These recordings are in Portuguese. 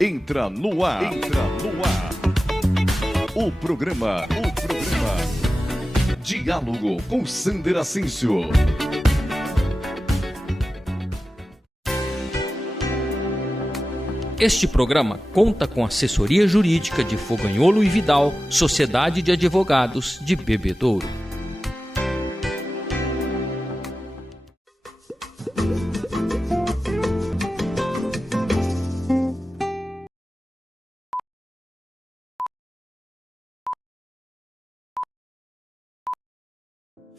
Entra no ar. O programa Diálogo com Sander Ascencio. Este programa conta com assessoria jurídica de Foganholo e Vidal, Sociedade de Advogados de Bebedouro.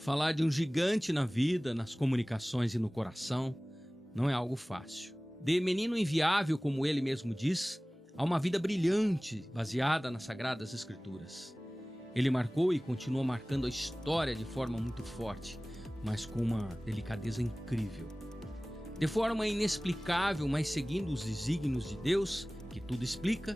Falar de um gigante na vida, nas comunicações e no coração não é algo fácil. De menino inviável, como ele mesmo diz, a uma vida brilhante baseada nas Sagradas Escrituras. Ele marcou e continua marcando a história de forma muito forte, mas com uma delicadeza incrível. De forma inexplicável, mas seguindo os desígnios de Deus, que tudo explica,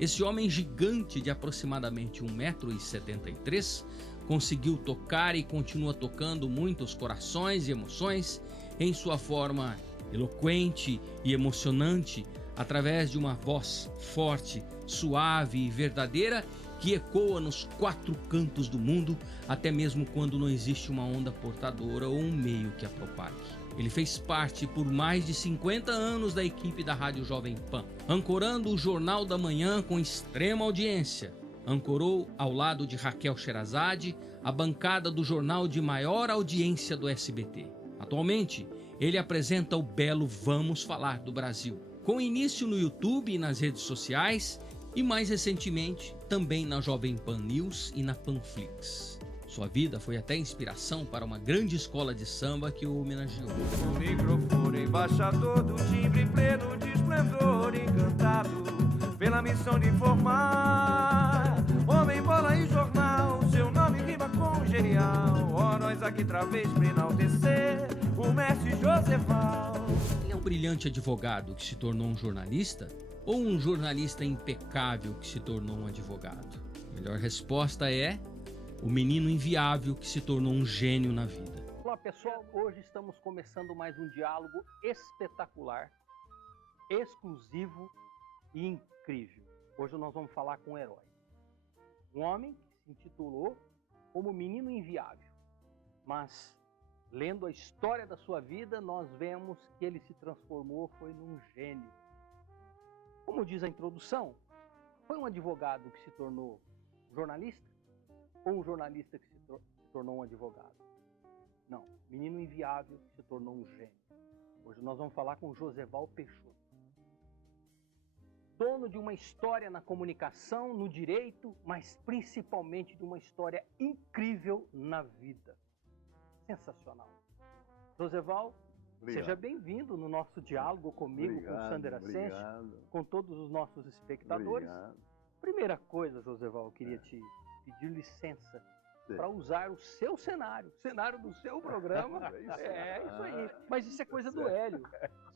esse homem gigante de aproximadamente 1,73 m conseguiu tocar e continua tocando muitos corações e emoções em sua forma eloquente e emocionante, através de uma voz forte, suave e verdadeira que ecoa nos 4 cantos do mundo, até mesmo quando não existe uma onda portadora ou um meio que a propague. Ele fez parte por mais de 50 anos da equipe da Rádio Jovem Pan, ancorando o Jornal da Manhã com extrema audiência. Ancorou ao lado de Raquel Sherazade a bancada do jornal de maior audiência do SBT. Atualmente, ele apresenta o belo Vamos Falar do Brasil, com início no YouTube e nas redes sociais e, mais recentemente, também na Jovem Pan News e na Panflix. Sua vida foi até inspiração para uma grande escola de samba que o homenageou. O microfone embaixador do timbre pleno de esplendor, encantado pela missão de informar. Homem, bola e jornal, seu nome rima com genial. Ó, nós aqui outra vez pra enaltecer o mestre Joseval. Ele é um brilhante advogado que se tornou um jornalista ou um jornalista impecável que se tornou um advogado? A melhor resposta é o menino inviável que se tornou um gênio na vida. Olá pessoal, hoje estamos começando mais um diálogo espetacular, exclusivo e incrível. Hoje nós vamos falar com um herói. Um homem que se intitulou como menino inviável, mas lendo a história da sua vida, nós vemos que ele se transformou, foi num gênio. Como diz a introdução, foi um advogado que se tornou jornalista ou um jornalista que se tornou um advogado? Não, menino inviável que se tornou um gênio. Hoje nós vamos falar com Joseval Peixoto. Dono de uma história na comunicação, no direito, mas principalmente de uma história incrível na vida. Sensacional. Joseval, seja bem-vindo no nosso diálogo comigo, com o Sander Ascencio, com todos os nossos espectadores. Obrigado. Primeira coisa, Joseval, eu queria te pedir licença para usar o seu cenário, o cenário do seu programa. Isso aí. Mas isso é coisa do Hélio.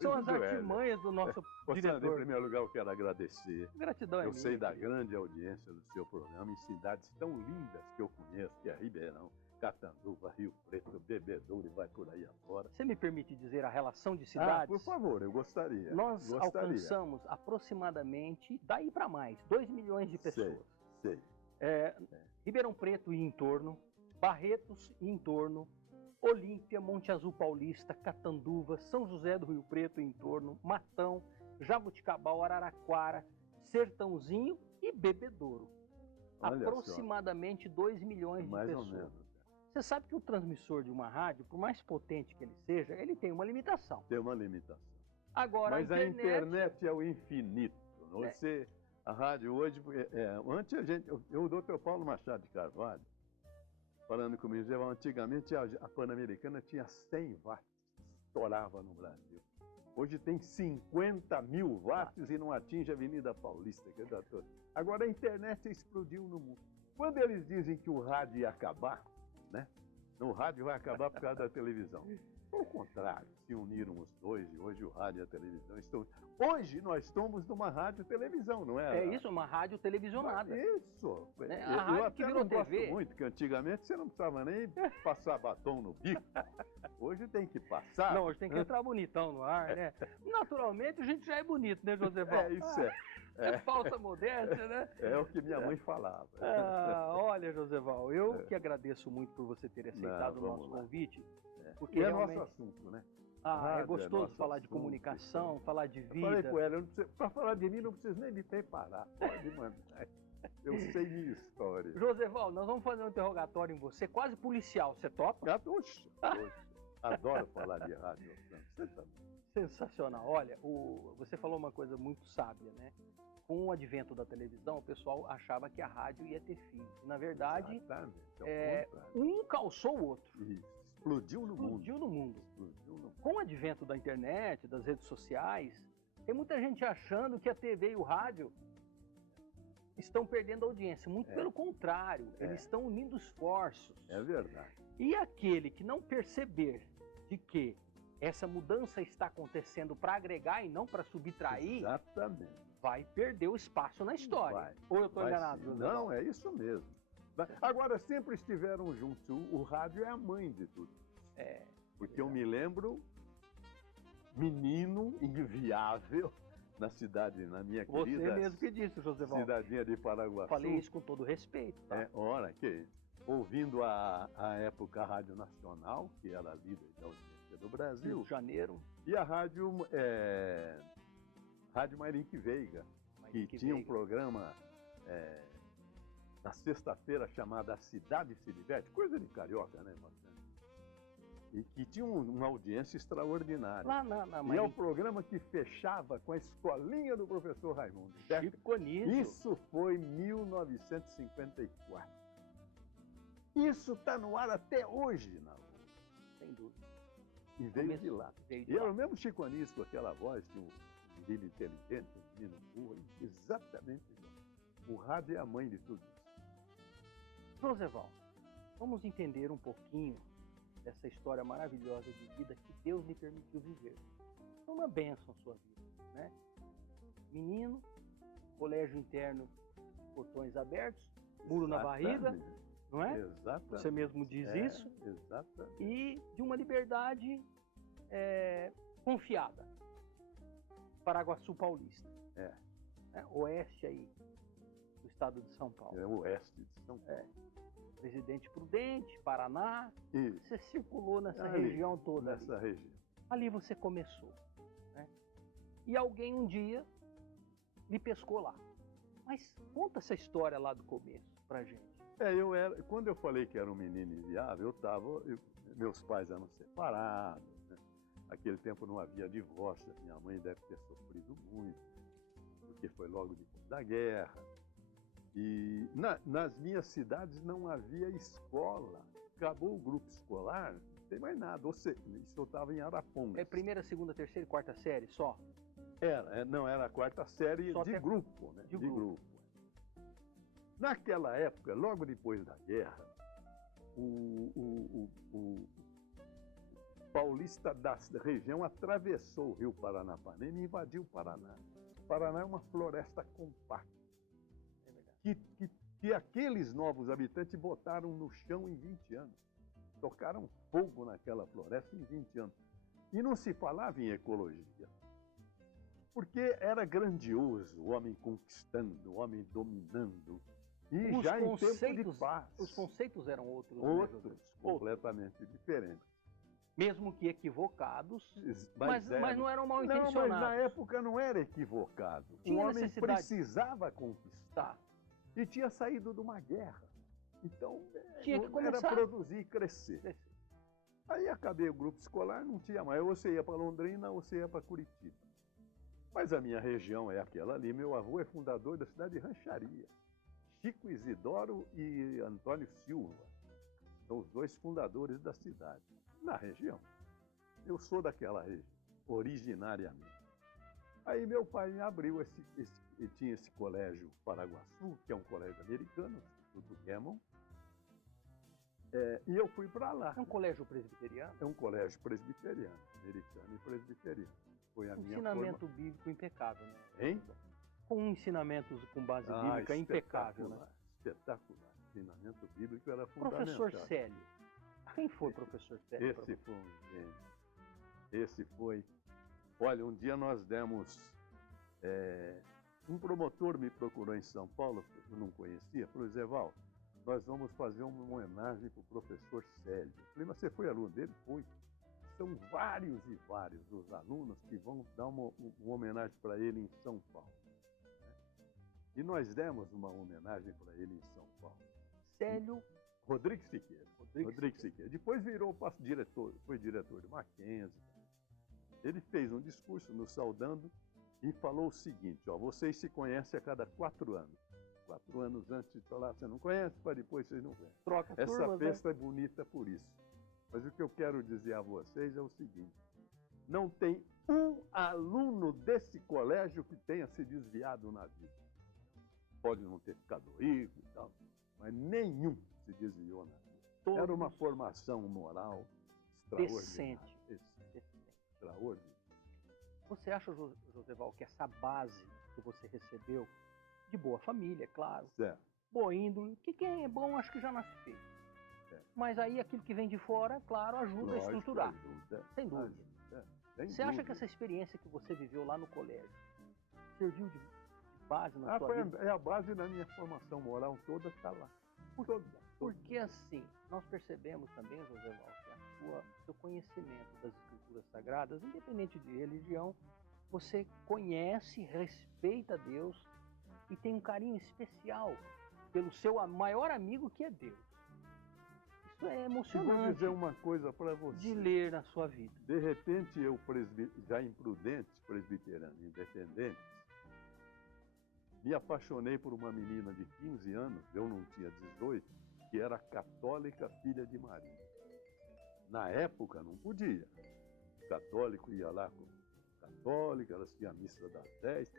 São as artimanhas do nosso diretor. Em primeiro lugar, eu quero agradecer. Gratidão, eu sei da grande audiência do seu programa em cidades tão lindas que eu conheço, que é Ribeirão, Catanduva, Rio Preto, Bebedouro e vai por aí afora. Você me permite dizer a relação de cidades? Por favor, eu gostaria. Nós alcançamos aproximadamente, daí para mais, 2 milhões de pessoas. Sei. Ribeirão Preto e entorno, Barretos e entorno, Olímpia, Monte Azul Paulista, Catanduva, São José do Rio Preto e entorno, Matão, Jabuticabal, Araraquara, Sertãozinho e Bebedouro. Olha aproximadamente 2 milhões de mais pessoas. Ou menos. Você sabe que o transmissor de uma rádio, por mais potente que ele seja, ele tem uma limitação. Tem uma limitação. Agora, mas a internet é o infinito. Você... A rádio hoje, antes o doutor Paulo Machado de Carvalho, falando comigo, antigamente a Pan-Americana tinha 100 watts, estourava no Brasil. Hoje tem 50 mil watts e não atinge a Avenida Paulista. Agora a internet explodiu no mundo. Quando eles dizem que o rádio ia acabar, né? O rádio vai acabar por causa da televisão. Ao contrário, se uniram os dois e hoje o rádio e a televisão estão... Hoje nós estamos numa rádio-televisão, não é? É isso, uma rádio televisionada. Isso. A rádio eu até que virou não TV. gosto muito, que antigamente você não precisava nem passar batom no bico. Hoje tem que passar. Não, hoje tem que entrar bonitão no ar, né? Naturalmente a gente já é bonito, né, Joseval? Isso é. É falsa modéstia, né? É o que minha mãe falava. Olha, Joseval, eu que agradeço muito por você ter aceitado o nosso convite. Porque E é realmente... nosso assunto, né? é Rádio gostoso nosso falar de assunto, comunicação, então. falar de Eu falei vida. com ela, para falar de mim não precisa nem me preparar. Pode mandar. Eu sei minha história. Joseval, nós vamos fazer um interrogatório em você, quase policial. Você topa? Oxe, adoro falar de rádio. Você também. Sensacional. Olha, você falou uma coisa muito sábia, né? Com o advento da televisão, o pessoal achava que a rádio ia ter fim. E, na verdade, Exatamente, ao contrário. um calçou o outro. Isso. Explodiu no mundo. Explodiu no mundo. Explodiu no mundo. Com o advento da internet, das redes sociais, tem muita gente achando que a TV e o rádio estão perdendo audiência. Muito pelo contrário, eles estão unindo esforços. É verdade. E aquele que não perceber de que essa mudança está acontecendo para agregar e não para subtrair, Exatamente. vai perder o espaço na história. Vai. Ou eu estou Vai enganado? sim. Joseval? Não, é isso mesmo. Agora, sempre estiveram juntos. O rádio é a mãe de tudo. Porque eu me lembro, menino inviável, na cidade, na minha Você querida mesmo que disse, Joseval. cidadinha de Paraguaçu. Falei isso com todo respeito. Tá? Ora, que ouvindo a época a Rádio Nacional, que era a líder da audiência do Rio Brasil, de Janeiro. e a Rádio Mairink Veiga, que tinha um programa na sexta-feira chamada A Cidade Se Diverte, coisa de carioca, né, Marcelo? E que tinha uma audiência extraordinária. Lá na E é o Mairink. programa que fechava com a escolinha do professor Raimundo. Chico Anísio. Isso foi em 1954. Isso está no ar até hoje, na rua. Sem dúvida. E veio de lá. Veio de E era lá. o mesmo Chico Anísio com aquela voz de um menino inteligente, um menino burro, exatamente igual. O rádio é a mãe de tudo isso. Joseval, vamos entender um pouquinho dessa história maravilhosa de vida que Deus lhe permitiu viver. Foi uma bênção a sua vida, né? Menino, colégio interno, portões abertos, muro na barriga, Exatamente. não é? Exatamente. Você mesmo diz isso. Exatamente. E de uma liberdade confiada. Paraguaçu Paulista. Oeste aí, do estado de São Paulo. É o oeste de São Paulo. Presidente Prudente, Paraná. Isso. Você circulou nessa Ali, região toda. ali. Nessa região. Ali você começou. Né? E alguém um dia lhe pescou lá. Mas conta essa história lá do começo pra gente. Quando eu falei que era um menino inviável, meus pais eram separados, né? Naquele tempo não havia divórcio, minha mãe deve ter sofrido muito, porque foi logo depois da guerra. E nas minhas cidades não havia escola. Acabou o grupo escolar, não tem mais nada. Isso eu estava em Arapongas. É primeira, segunda, terceira e quarta série só? Era a quarta série Só de até- grupo, né? de grupo. Naquela época, logo depois da guerra, o paulista da região atravessou o rio Paranapanema e invadiu o Paraná. O Paraná é uma floresta compacta, que aqueles novos habitantes botaram no chão em 20 anos. Tocaram fogo naquela floresta em 20 anos. E não se falava em ecologia. Porque era grandioso o homem conquistando, o homem dominando. E Os já em tempo conceitos- de paz. Os conceitos eram outros. né, Outros, José? completamente diferentes. Mesmo que equivocados, mas era. não eram mal Não, mas intencionados. na época não era equivocado. Tinha o homem necessidade. precisava conquistar. Tá. E tinha saído de uma guerra. Então, Tinha que era começar. produzir e crescer. Aí acabei o grupo escolar, não tinha mais. Ou você ia para Londrina ou você ia para Curitiba. Mas a minha região é aquela ali. Meu avô é fundador da cidade de Rancharia. Chico Isidoro e Antônio Silva. São os dois fundadores da cidade. Na região. Eu sou daquela região, originariamente. Aí meu pai me abriu ele tinha esse colégio Paraguaçu, que é um colégio americano, do Gammon. E eu fui para lá. É um colégio presbiteriano? É um colégio presbiteriano, americano e presbiteriano. Foi a minha Ensinamento bíblico impecável, né? Hein? Com ensinamentos com base bíblica impecável, né? Espetacular. O ensinamento bíblico era fundamental. Professor Célio. Quem foi o professor Célio? pra Esse você? foi um gênio. Esse foi... Olha, um dia nós demos Um promotor me procurou em São Paulo, eu não conhecia, falou, Zeval, nós vamos fazer uma homenagem para o professor Célio. Eu falei, mas você foi aluno dele? Fui. São vários e vários os alunos que vão dar uma homenagem para ele em São Paulo. E nós demos uma homenagem para ele em São Paulo. Célio Rodrigues Siqueira. Rodrigues Siqueira. Depois virou diretor, foi diretor de Mackenzie. Ele fez um discurso nos saudando e falou o seguinte, ó, vocês se conhecem a cada 4 anos. 4 anos antes de falar, você não conhece, para depois vocês não conhecem. troca Essa turmas, festa é bonita por isso. Mas o que eu quero dizer a vocês é o seguinte, não tem um aluno desse colégio que tenha se desviado na vida. Pode não ter ficado rico e tal, mas nenhum se desviou na vida. Todos Era uma formação moral extraordinária. decente. Extraordinária. Você acha, Joseval, que essa base que você recebeu, de boa família, é claro, Certo. boa índole, que quem é bom acho que já nasce feio. É. Mas aí aquilo que vem de fora, claro, ajuda a estruturar. Ajuda, Sem dúvida. ajuda, sem Você acha dúvida. que essa experiência que você viveu lá no colégio serviu de base na sua vida? É a base da minha formação moral toda, está lá. Toda. Porque assim, nós percebemos também, Joseval, que o seu conhecimento das escrituras sagradas, independente de religião, você conhece, respeita Deus e tem um carinho especial pelo seu maior amigo, que é Deus. Isso é Eu vou emocionante dizer uma coisa para você. de ler na sua vida. De repente, eu, já imprudente, presbiterano, independente, me apaixonei por uma menina de 15 anos, eu não tinha 18, que era católica, filha de Maria. Na época, não podia. O católico ia lá com católica, elas tinham a missa das 10.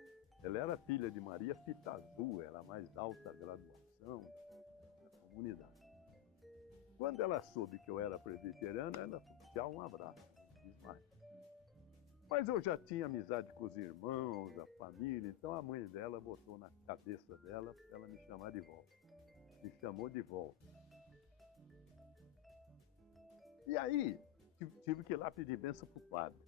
Ela era filha de Maria, fita azul, era a mais alta graduação da comunidade. Quando ela soube que eu era presbiteriano, ela falou, tchau, um abraço. Diz mais. Mas eu já tinha amizade com os irmãos, a família, então a mãe dela botou na cabeça dela para ela me chamar de volta. Me chamou de volta. E aí, tive que ir lá pedir bênção para o padre.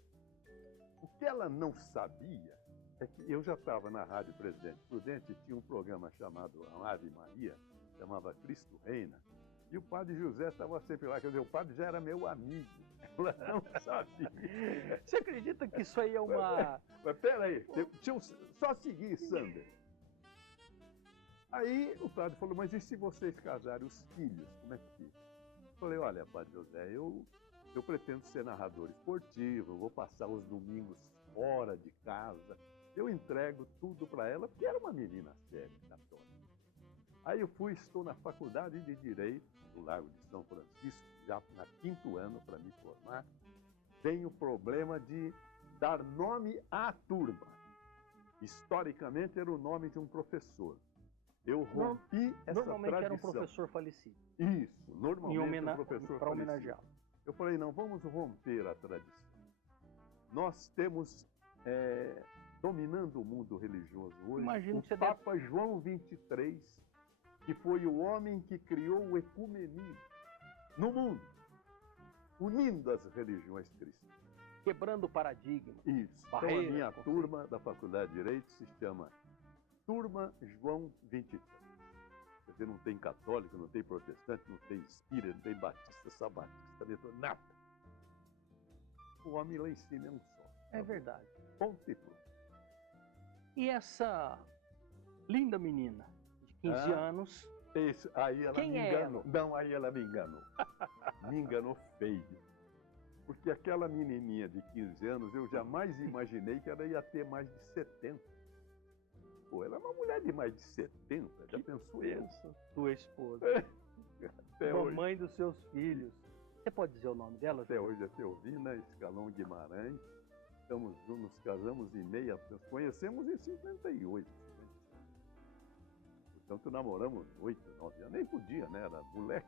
O que ela não sabia é que eu já estava na Rádio Presidente Prudente, tinha um programa chamado Ave Maria, chamava Cristo Reina, e o padre José estava sempre lá, quer dizer, o padre já era meu amigo, ela não sabia. Você acredita que isso aí é uma... Mas peraí, deixa eu só seguir, Sander. Aí o padre falou, mas e se vocês casarem os filhos, como é que fica? Eu falei, olha, padre José, eu pretendo ser narrador esportivo, eu vou passar os domingos fora de casa, eu entrego tudo para ela, porque era uma menina séria, católica. Aí eu estou na faculdade de Direito, do Largo de São Francisco, já na 5º ano para me formar, tem o problema de dar nome à turma. Historicamente era o nome de um professor. Eu rompi essa Normalmente tradição. era um professor falecido. Isso, normalmente um professor para falecido. homenageá-lo. Eu falei, não, vamos romper a tradição. Nós temos, dominando o mundo religioso hoje, Imagino o que você Papa João XXIII, que foi o homem que criou o ecumenismo no mundo, unindo as religiões cristãs. Quebrando o paradigma. Isso. Então a Barreira, minha conceito. turma da Faculdade de Direito se chama Turma João XXIII. Quer dizer, não tem católico, não tem protestante, não tem espírita, não tem batista, sabatista, nada. O homem lá em cima é um só. É verdade. Ponto e pronto. E essa linda menina de 15 anos, Aí ela Quem me é enganou. Não, aí ela me enganou. Me enganou feio. Porque aquela menininha de 15 anos, eu jamais imaginei que ela ia ter mais de 70. Pô, ela é uma mulher de mais de 70, já pensou isso? tua esposa, Até hoje. mamãe dos seus filhos. Você pode dizer o nome dela? Até Júlio? hoje é Teovina Escalão Guimarães. Estamos juntos, nos casamos em nos conhecemos em 58. Portanto, namoramos 8, 9 anos. Nem podia, né? Era moleque.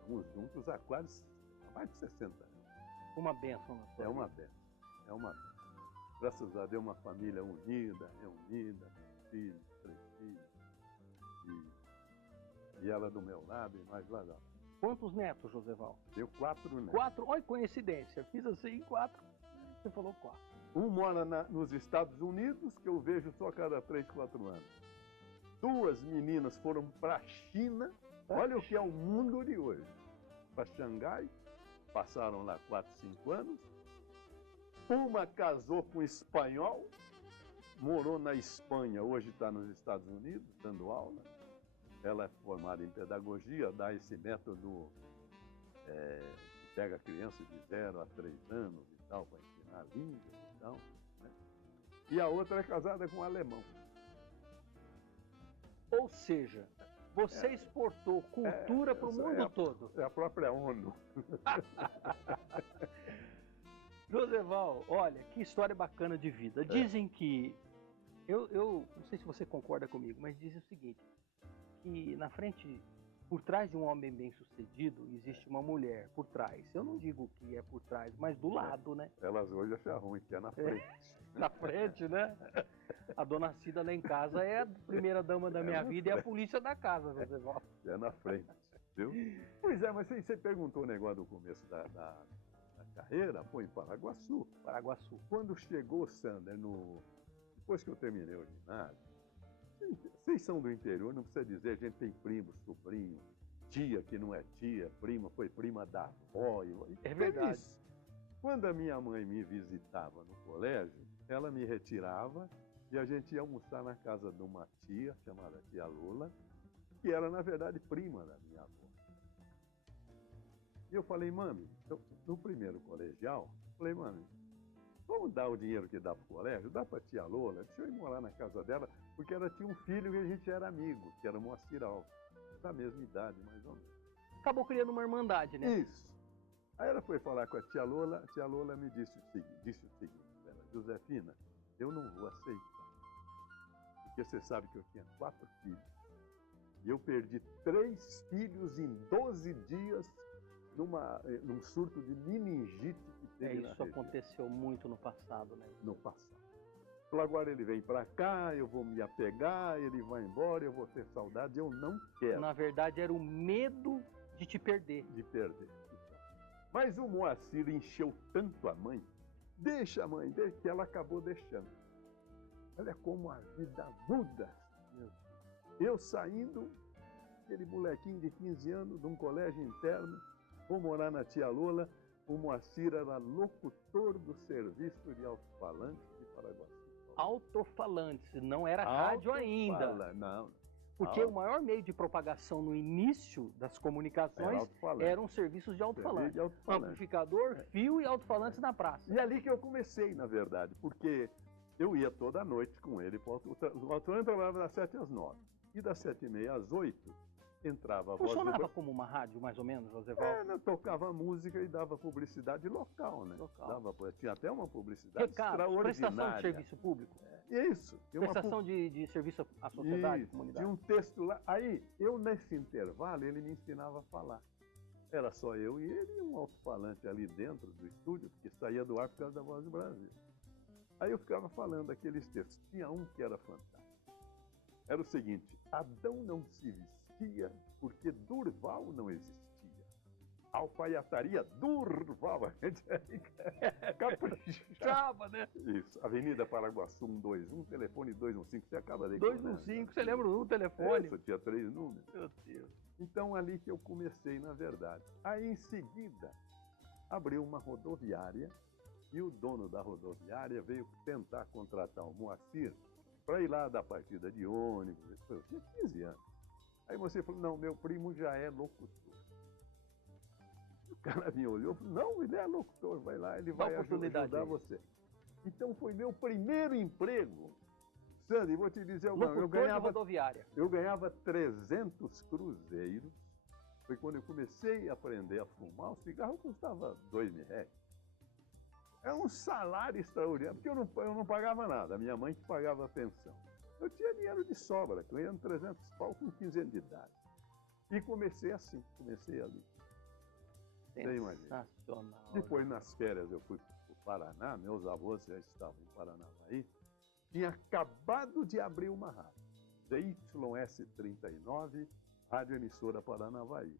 Estamos juntos há mais de 60 anos. Uma bênção na sua É uma vida. benção. É uma benção. Graças a Deus, uma família unida, reunida, filhos, 3 filhos. E ela do meu lado e mais lá. Quantos netos, Joseval? Deu 4 netos. 4. Olha, coincidência. Fiz assim, 4. Você falou 4. Um mora nos Estados Unidos, que eu vejo só a cada 3, 4 anos. 2 meninas foram para a China. Olha o que é o mundo de hoje. Para Xangai, passaram lá 4, 5 anos. Uma casou com um espanhol, morou na Espanha, hoje está nos Estados Unidos, dando aula. Ela é formada em pedagogia, dá esse método, pega a criança de 0 a 3 anos e tal, para ensinar a língua e tal. Né? E a outra é casada com um alemão. Ou seja, você exportou cultura para o mundo todo. É a própria ONU. Joseval, olha, que história bacana de vida. Dizem que, eu não sei se você concorda comigo, mas dizem o seguinte, que na frente, por trás de um homem bem-sucedido, existe uma mulher por trás. Eu não digo que é por trás, mas do lado, né? Elas hoje acham ruim, que é na frente. Na frente, né? A dona Cida lá em casa é a primeira dama da minha vida e a polícia da casa, Joseval. É na frente, viu? Pois é, mas você perguntou o negócio do começo da carreira, foi em Paraguaçu. Paraguaçu. Quando chegou, Sander, depois que eu terminei o ginásio, vocês são do interior, não precisa dizer, a gente tem primo, sobrinho, tia que não é tia, prima, foi prima da avó. É verdade. Isso. Quando a minha mãe me visitava no colégio, ela me retirava e a gente ia almoçar na casa de uma tia, chamada tia Lula, que era, na verdade, prima da minha avó. E eu falei, mami, no primeiro colegial, falei, mami, vamos dar o dinheiro que dá para o colégio? Dá para a tia Lola? Deixa eu ir morar na casa dela, porque ela tinha um filho e a gente era amigo, que era o Moacir Alves, da mesma idade, mais ou menos. Acabou criando uma irmandade, né? Isso. Aí ela foi falar com a tia Lola me disse o seguinte, Josefina, eu não vou aceitar, porque você sabe que eu tinha 4 filhos, e eu perdi 3 filhos em 12 dias, num surto de meningite que teve na Isso região. aconteceu muito no passado, né? No passado. Falou, agora ele vem para cá, eu vou me apegar, ele vai embora, eu vou ter saudade, eu não quero. Na verdade, era o medo de te perder. De perder. Mas o Moacir encheu tanto a mãe, deixa a mãe dele, que ela acabou deixando. Olha como a vida muda. Eu saindo, aquele molequinho de 15 anos, de um colégio interno, vou morar na tia Lola, o Moacir era locutor do serviço de alto-falantes de Paraguaçu. Alto-falantes, não era rádio ainda. Não. Porque o maior meio de propagação no início das comunicações eram serviços de alto-falante. Amplificador, fio e alto-falantes na praça. E ali que eu comecei, na verdade, porque eu ia toda noite com ele. O alto-falante trabalhava das 7 às 9. E das 7h30 às 8, entrava a voz... Funcionava como uma rádio, mais ou menos, Joseval? Eu tocava música e dava publicidade local, né? Tinha até uma publicidade extraordinária. Prestação de serviço público? Isso. Prestação de serviço à sociedade, à comunidade? Tinha um texto lá. Aí, nesse intervalo, ele me ensinava a falar. Era só eu e ele e um alto-falante ali dentro do estúdio, porque saía do ar por causa da Voz do Brasil. Aí eu ficava falando aqueles textos. Tinha um que era fantástico. Era o seguinte, Adão não se vestia porque Durval não existia. Alfaiataria Durval. A gente caprichava, né? Isso. Avenida Paraguaçu 121, telefone 215. Você acaba de... 215, você lembra do telefone? Isso, tinha 3 números. Meu Deus. Então, ali que eu comecei, na verdade. Aí, em seguida, abriu uma rodoviária e o dono da rodoviária veio tentar contratar o Moacir para ir lá dar partida de ônibus. Eu tinha 15 anos. Aí você falou, não, meu primo já é locutor. O cara me olhou e falou, não, ele é locutor, vai lá, ele vai ajudar você. Então foi meu primeiro emprego. Sandro, vou te dizer, eu ganhava 300 cruzeiros. Foi quando eu comecei a aprender a fumar, o cigarro custava R$2.000. É um salário extraordinário, porque eu não pagava nada, a minha mãe que pagava a pensão. Eu tinha dinheiro de sobra, ganhando 300 pau com 15 anos de idade. E comecei assim, comecei ali. Sensacional. Depois, nas férias, eu fui para o Paraná, meus avós já estavam em Paranavaí. Tinha acabado de abrir uma rádio, ZYS39, Rádio Emissora Paranavaí.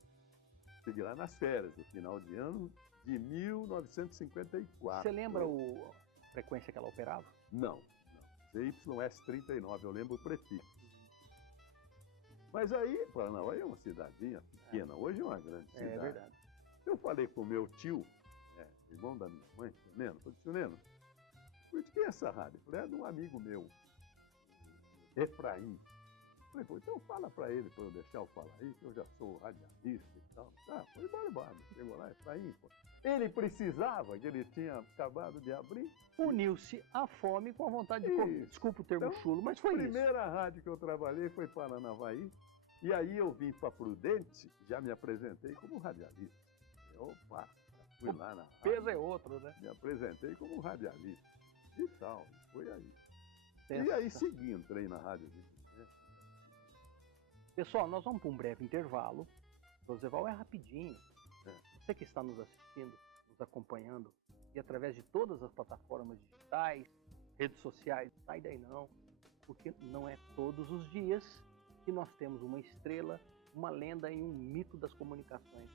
Cheguei lá nas férias, no final de ano, de 1954. Você lembra a frequência que ela operava? Não. CYS39, eu lembro o prefixo. Mas aí, Paranavaí é uma cidadezinha pequena, hoje é uma grande cidade. É verdade. Eu falei com o meu tio, irmão da minha mãe, Neno, falei, tio Neno, de quem é essa rádio? Eu falei, é de um amigo meu, Efraim. Eu falei, então fala para ele, para eu deixar eu falar aí, que eu já sou radialista e tal. Foi barbado. Chegou lá, Efraim, pô. Ele precisava, que ele tinha acabado de abrir. Uniu-se à fome com a vontade de comer. Desculpa o termo chulo, mas foi a isso. primeira rádio que eu trabalhei foi Paranavaí. E aí eu vim para Prudente, já me apresentei como radialista. Opa, fui lá na rádio. Peso é outro, né? Me apresentei como radialista. E tal, foi aí. E aí segui, entrei na rádio. Pessoal, nós vamos para um breve intervalo. Rosival é rapidinho. Você que está nos assistindo, nos acompanhando, e através de todas as plataformas digitais, redes sociais, sai daí não, porque não é todos os dias que nós temos uma estrela, uma lenda e um mito das comunicações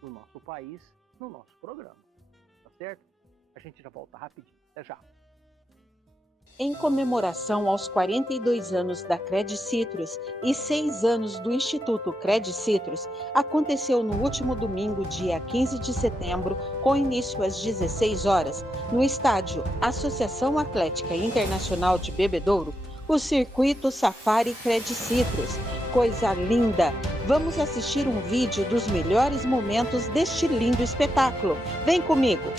no nosso país, no nosso programa. Tá certo? A gente já volta rapidinho. Até já. Em comemoração aos 42 anos da Credicitrus e 6 anos do Instituto Credicitrus, aconteceu no último domingo, dia 15 de setembro, com início às 16 horas, no estádio Associação Atlética Internacional de Bebedouro, o Circuito Safari Credicitrus. Coisa linda! Vamos assistir um vídeo dos melhores momentos deste lindo espetáculo. Vem comigo!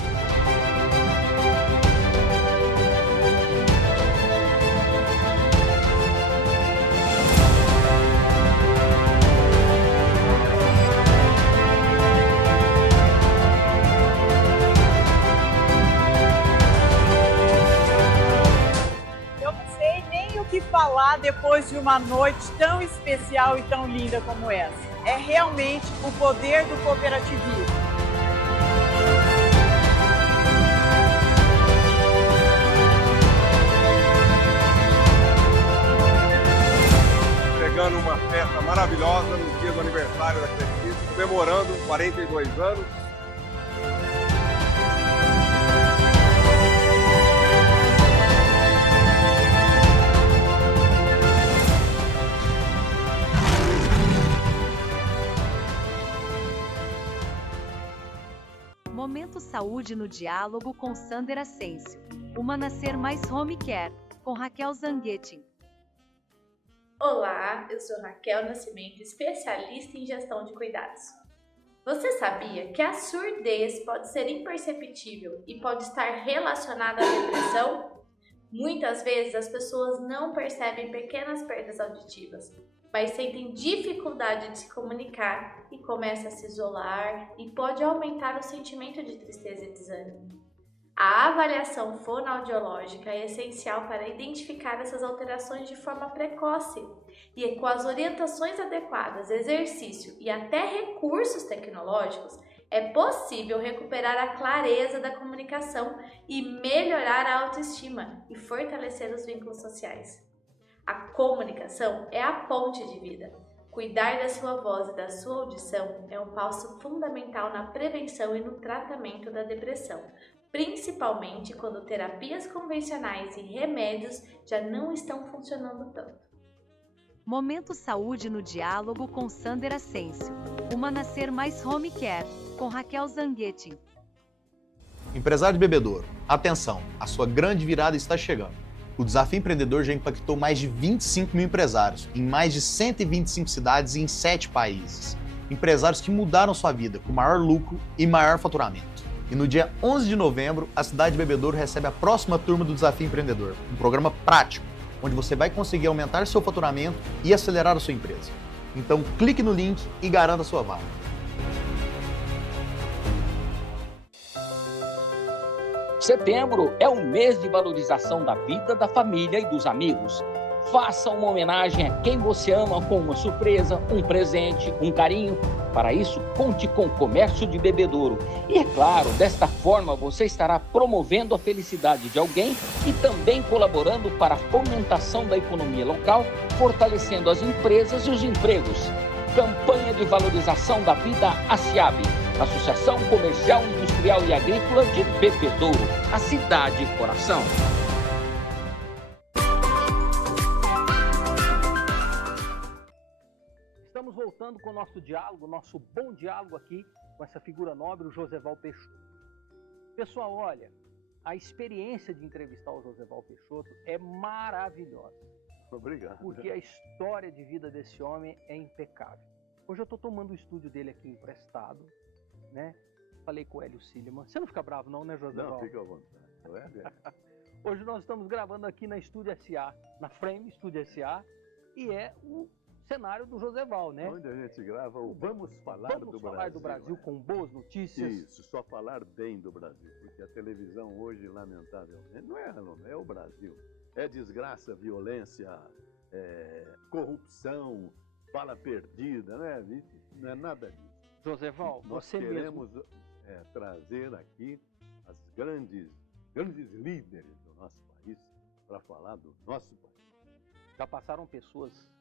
Falar depois de uma noite tão especial e tão linda como essa. É realmente o poder do cooperativismo. Chegando uma festa maravilhosa no dia do aniversário da Credicitrus, comemorando 42 anos. Momento Saúde no Diálogo com Sander Ascencio. Uma Nascer Mais Home Care, com Raquel Zanguetin. Olá, eu sou Raquel Nascimento, especialista em gestão de cuidados. Você sabia que a surdez pode ser imperceptível e pode estar relacionada à depressão? Muitas vezes as pessoas não percebem pequenas perdas auditivas, mas sentem dificuldade de se comunicar e começam a se isolar e pode aumentar o sentimento de tristeza e desânimo. A avaliação fonoaudiológica é essencial para identificar essas alterações de forma precoce e com as orientações adequadas, exercício e até recursos tecnológicos, é possível recuperar a clareza da comunicação e melhorar a autoestima e fortalecer os vínculos sociais. A comunicação é a ponte de vida. Cuidar da sua voz e da sua audição é um passo fundamental na prevenção e no tratamento da depressão, principalmente quando terapias convencionais e remédios já não estão funcionando tanto. Momento Saúde no Diálogo com Sander Ascencio. Uma Nascer Mais Home Care, com Raquel Zanguetin. Empresário de Bebedouro, atenção, a sua grande virada está chegando. O Desafio Empreendedor já impactou mais de 25 mil empresários, em mais de 125 cidades e em 7 países. Empresários que mudaram sua vida com maior lucro e maior faturamento. E no dia 11 de novembro, a cidade de Bebedouro recebe a próxima turma do Desafio Empreendedor, um programa prático, onde você vai conseguir aumentar seu faturamento e acelerar a sua empresa. Então clique no link e garanta a sua vaga. Setembro é um mês de valorização da vida, da família e dos amigos. Faça uma homenagem a quem você ama com uma surpresa, um presente, um carinho. Para isso, conte com o Comércio de Bebedouro. E é claro, desta forma você estará promovendo a felicidade de alguém e também colaborando para a fomentação da economia local, fortalecendo as empresas e os empregos. Campanha de valorização da vida ASIAB. Associação Comercial, Industrial e Agrícola de Bebedouro, a cidade coração. Estamos voltando com o nosso diálogo, nosso bom diálogo aqui com essa figura nobre, o Joseval Peixoto. Pessoal, olha, a experiência de entrevistar o Joseval Peixoto é maravilhosa. Obrigado. Porque a história de vida desse homem é impecável. Hoje eu estou tomando o estúdio dele aqui emprestado, né? Falei com o Hélio Silliman. Você não fica bravo não, né, Joseval? Não, fica à vontade. Hoje nós estamos gravando aqui na Estúdio SA, na Frame Estúdio SA, e é o cenário do Joseval, né? Onde a gente grava o Vamos Falar do Brasil. Vamos falar do Brasil com boas notícias. Isso, só falar bem do Brasil, porque a televisão hoje, lamentavelmente, não é o Brasil. É desgraça, violência, corrupção, bala perdida, né? Não é nada disso. Joseval, nós você queremos mesmo... trazer aqui as grandes líderes do nosso país para falar do nosso país. Já passaram pessoas,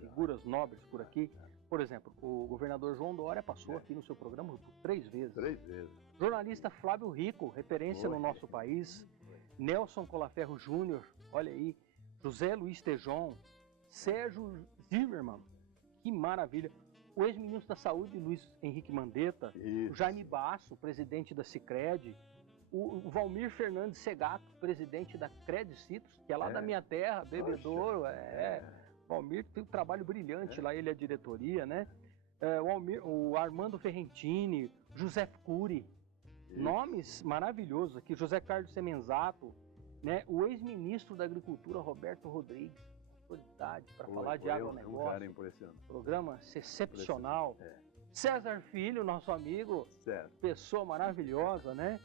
figuras nobres por aqui. Por exemplo, o governador João Dória passou aqui no seu programa por 3 vezes. 3 vezes. Jornalista Flávio Rico, referência no nosso país. Nelson Colaferro Júnior, olha aí. José Luiz Tejon. Sérgio Zimmermann, que maravilha. O ex-ministro da Saúde, Luiz Henrique Mandetta. Isso. O Jaime Basso, presidente da Sicredi. O Valmir Fernandes Segato, presidente da Cred Citrus, que é lá da minha terra, Bebedouro. Valmir tem um trabalho brilhante lá, ele é a diretoria, né? O Armando Ferrentini, José Cury, nomes maravilhosos aqui, José Carlos Semenzato, né? O ex-ministro da Agricultura, Roberto Rodrigues, autoridade para falar de agronegócio. Um cara impressionante. Programa excepcional. César Filho, nosso amigo, pessoa maravilhosa, né?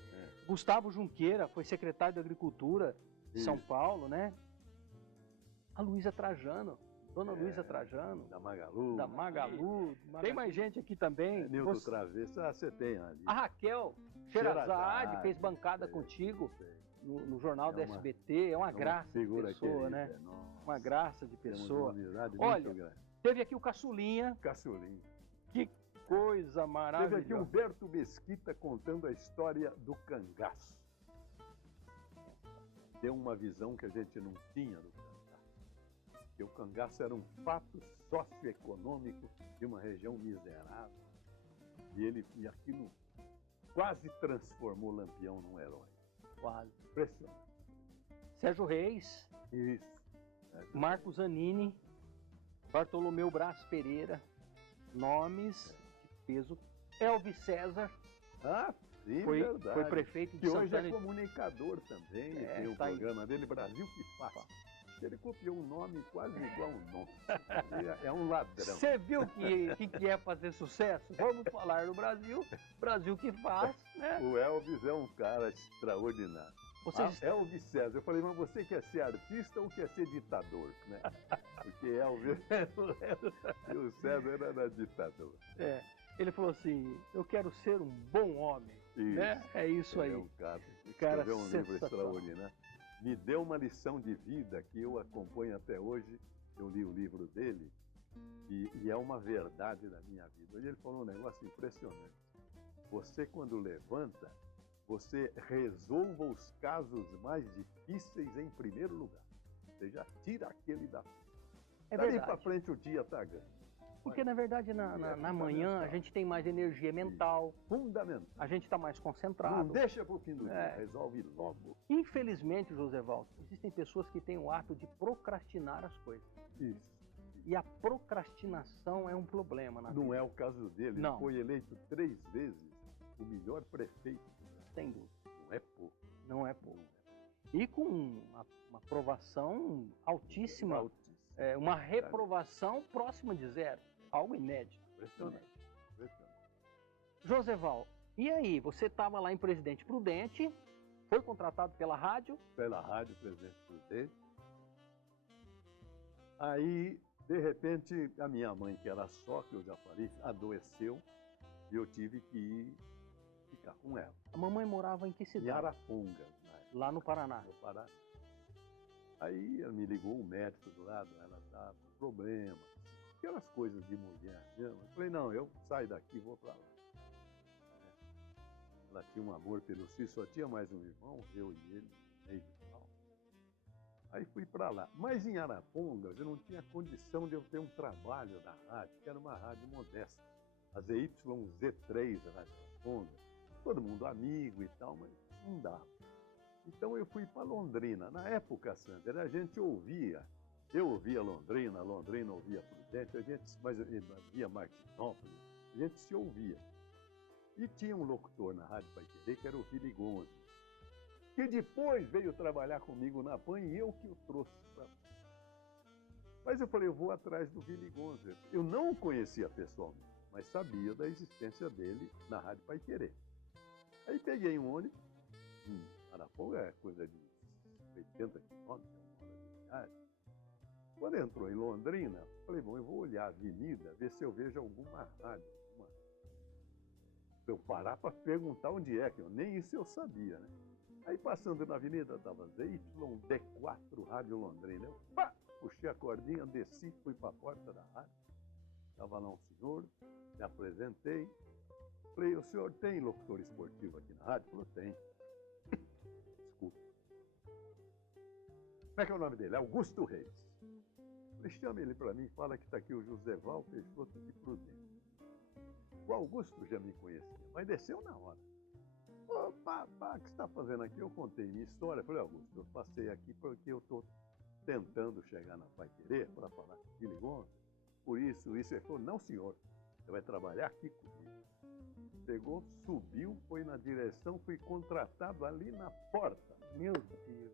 Gustavo Junqueira, foi secretário de Agricultura de São Paulo, né? A Luísa Trajano, dona Luísa Trajano. Da Magalu. Da Magalu. Tem mais gente aqui também. Nilton Travesso, você tem ali. A Raquel Sherazade fez bancada contigo no jornal da SBT. É uma graça de pessoa, né? Uma graça de pessoa. Olha, teve aqui o Caçulinha. Que coisa maravilhosa. Teve aqui o Humberto Mesquita contando a história do cangaço. Deu uma visão que a gente não tinha do cangaço. Porque o cangaço era um fato socioeconômico de uma região miserável. E aquilo quase transformou Lampião num herói. Quase. Impressionante. Sérgio Reis. Isso. Marcos Zanini. Bartolomeu Brás Pereira. Nomes de peso. Elvis César. Sim, foi verdade. Foi prefeito de que Santana. Hoje é comunicador também. Tem o programa dele, Brasil que faz. Ele copiou um nome quase igual ao nosso. É um ladrão. Você viu que é fazer sucesso? Vamos falar do Brasil. Brasil que faz, né? O Elvis é um cara extraordinário. Elvis César. Eu falei, mas você quer ser artista ou quer ser ditador? Né? Porque Elvis e o César era ditador. Ele falou assim, eu quero ser um bom homem. Né? É isso aí. É um cara. Cara, escreveu um livro extraordinário. Me deu uma lição de vida que eu acompanho até hoje. Eu li o livro dele e é uma verdade da minha vida. Hoje ele falou um negócio impressionante. Você, quando levanta, você resolva os casos mais difíceis em primeiro lugar. Você já tira aquele da frente. Dali para frente o dia está ganho. Porque, na verdade, na manhã a gente tem mais energia mental. Fundamental. A gente está mais concentrado. Não deixa para o fim do dia, resolve logo. Infelizmente, Joseval, existem pessoas que têm o hábito de procrastinar as coisas. Isso. E a procrastinação é um problema na vida. Não é o caso dele. Não. Ele foi eleito 3 vezes o melhor prefeito. Sem dúvida. Não é pouco. Não é pouco. E com uma aprovação altíssima. Uma reprovação próxima de 0. Algo inédito. Impressionante. Joseval, e aí? Você estava lá em Presidente Prudente, foi contratado pela rádio? Pela rádio Presidente Prudente. Aí, de repente, a minha mãe, que era só, que eu já falei, adoeceu e eu tive que ficar com ela. A mamãe morava em que cidade? Em Arapongas. Lá no Paraná. No Paraná. Aí ela me ligou, um médico do lado, ela estava com problema, aquelas coisas de mulher. Eu falei, não, eu saio daqui e vou para lá. Ela tinha um amor pelo Cícero, só tinha mais um irmão, eu e ele, meio e tal. Aí fui para lá. Mas em Arapongas eu não tinha condição de eu ter um trabalho na rádio, que era uma rádio modesta. A ZYZ3, a Rádio Arapongas. Todo mundo amigo e tal, mas não dava. Então eu fui para Londrina. Na época, Sandra, a gente ouvia. Eu ouvia Londrina ouvia Prudente, mas via Martinópolis, a gente se ouvia. E tinha um locutor na Rádio Paiquerê, que era o Vili Gonzo, que depois veio trabalhar comigo na PAN e eu que o trouxe para. Mas eu falei, eu vou atrás do Vili Gonzo. Eu não o conhecia pessoalmente, mas sabia da existência dele na Rádio Paiquerê. Aí peguei um ônibus, Araponga é coisa de 80 quilômetros, uma hora de viagem. Quando entrou em Londrina, falei, bom, eu vou olhar a avenida, ver se eu vejo alguma rádio. Eu parar para perguntar onde é, que nem isso eu sabia, né? Aí passando na avenida, estava ZYD4 Rádio Londrina. Eu puxei a cordinha, desci, fui para a porta da rádio. Estava lá um senhor, me apresentei. Falei, o senhor tem locutor esportivo aqui na rádio? Ele falou, tem. Desculpa. Como é que é o nome dele? Augusto Reis. Falei, chama ele para mim e fala que está aqui o Joseval Peixoto de Prudente. O Augusto já me conhecia, mas desceu na hora. Ô, pá, o que você está fazendo aqui? Eu contei minha história. Falei, Augusto, eu passei aqui porque eu estou tentando chegar na Paiquerê para falar com o Vili Gonzo. Por isso. Ele falou, não, senhor, você vai trabalhar aqui comigo. Pegou, subiu, foi na direção, fui contratado ali na porta. Meu Deus.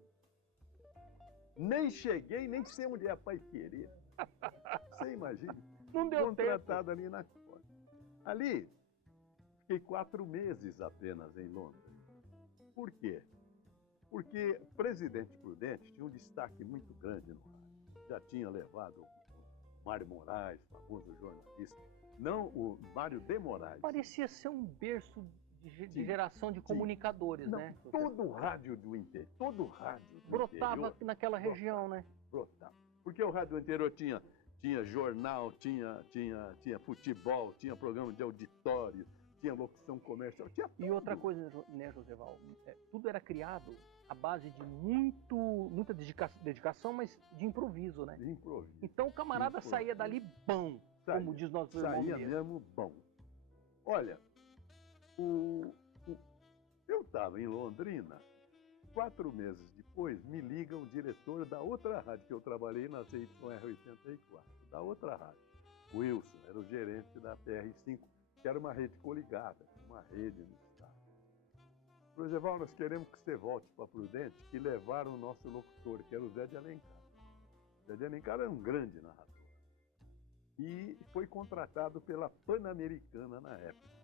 Nem cheguei, nem sei onde é a Paiquerê. Você imagina? Não deu contratado ali na porta. Ali, fiquei 4 meses apenas em Londres. Por quê? Porque o presidente Prudente tinha um destaque muito grande no rádio. Já tinha levado o Mário Moraes, famoso jornalista. Não, o Mário de Moraes. Parecia ser um berço de geração de comunicadores, não, né? Todo rádio do interior, brotava interior, naquela região, né? Brotava. Porque o rádio interior tinha jornal, tinha futebol, tinha programa de auditório, tinha locução comercial, tinha tudo. E outra coisa, né, Joseval? Tudo era criado à base de muita dedicação, mas de improviso, né? De improviso. Então o camarada saía dali bom, como diz nosso irmão. Saía mesmo bom. Olha, eu estava em Londrina, 4 meses depois, me liga o diretor da outra rádio que eu trabalhei na CYR84, da outra rádio. O Wilson era o gerente da PR5, que era uma rede coligada, uma rede no estado. Joseval, nós queremos que você volte para Prudente, que levaram o nosso locutor, que era o Zé de Alencar. O Zé de Alencar era um grande narrador. E foi contratado pela Pan-Americana na época.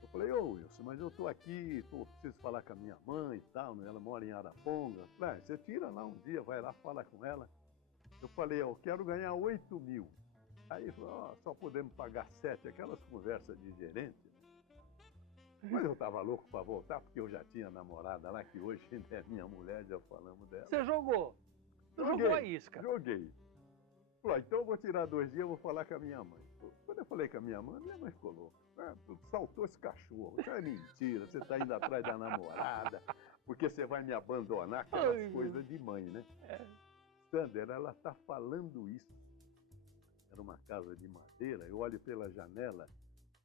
Eu falei, ô Wilson, mas eu estou aqui, preciso falar com a minha mãe e tal, né? Ela mora em Araponga. Falei, você tira lá um dia, vai lá, fala com ela. Eu falei, eu quero ganhar 8 mil. Aí ele falou, só podemos pagar 7, aquelas conversas de gerente. Mas eu estava louco para voltar, porque eu já tinha namorada lá, que hoje ainda é minha mulher, já falamos dela. Você jogou? Jogou a isca? Joguei. Falei, então eu vou tirar 2 dias, eu vou falar com a minha mãe. Quando eu falei com a minha mãe ficou louca. Saltou esse cachorro, isso é mentira, você está indo atrás da namorada, porque você vai me abandonar, aquelas coisas de mãe, né? Sandra, ela está falando isso. Era uma casa de madeira, eu olho pela janela,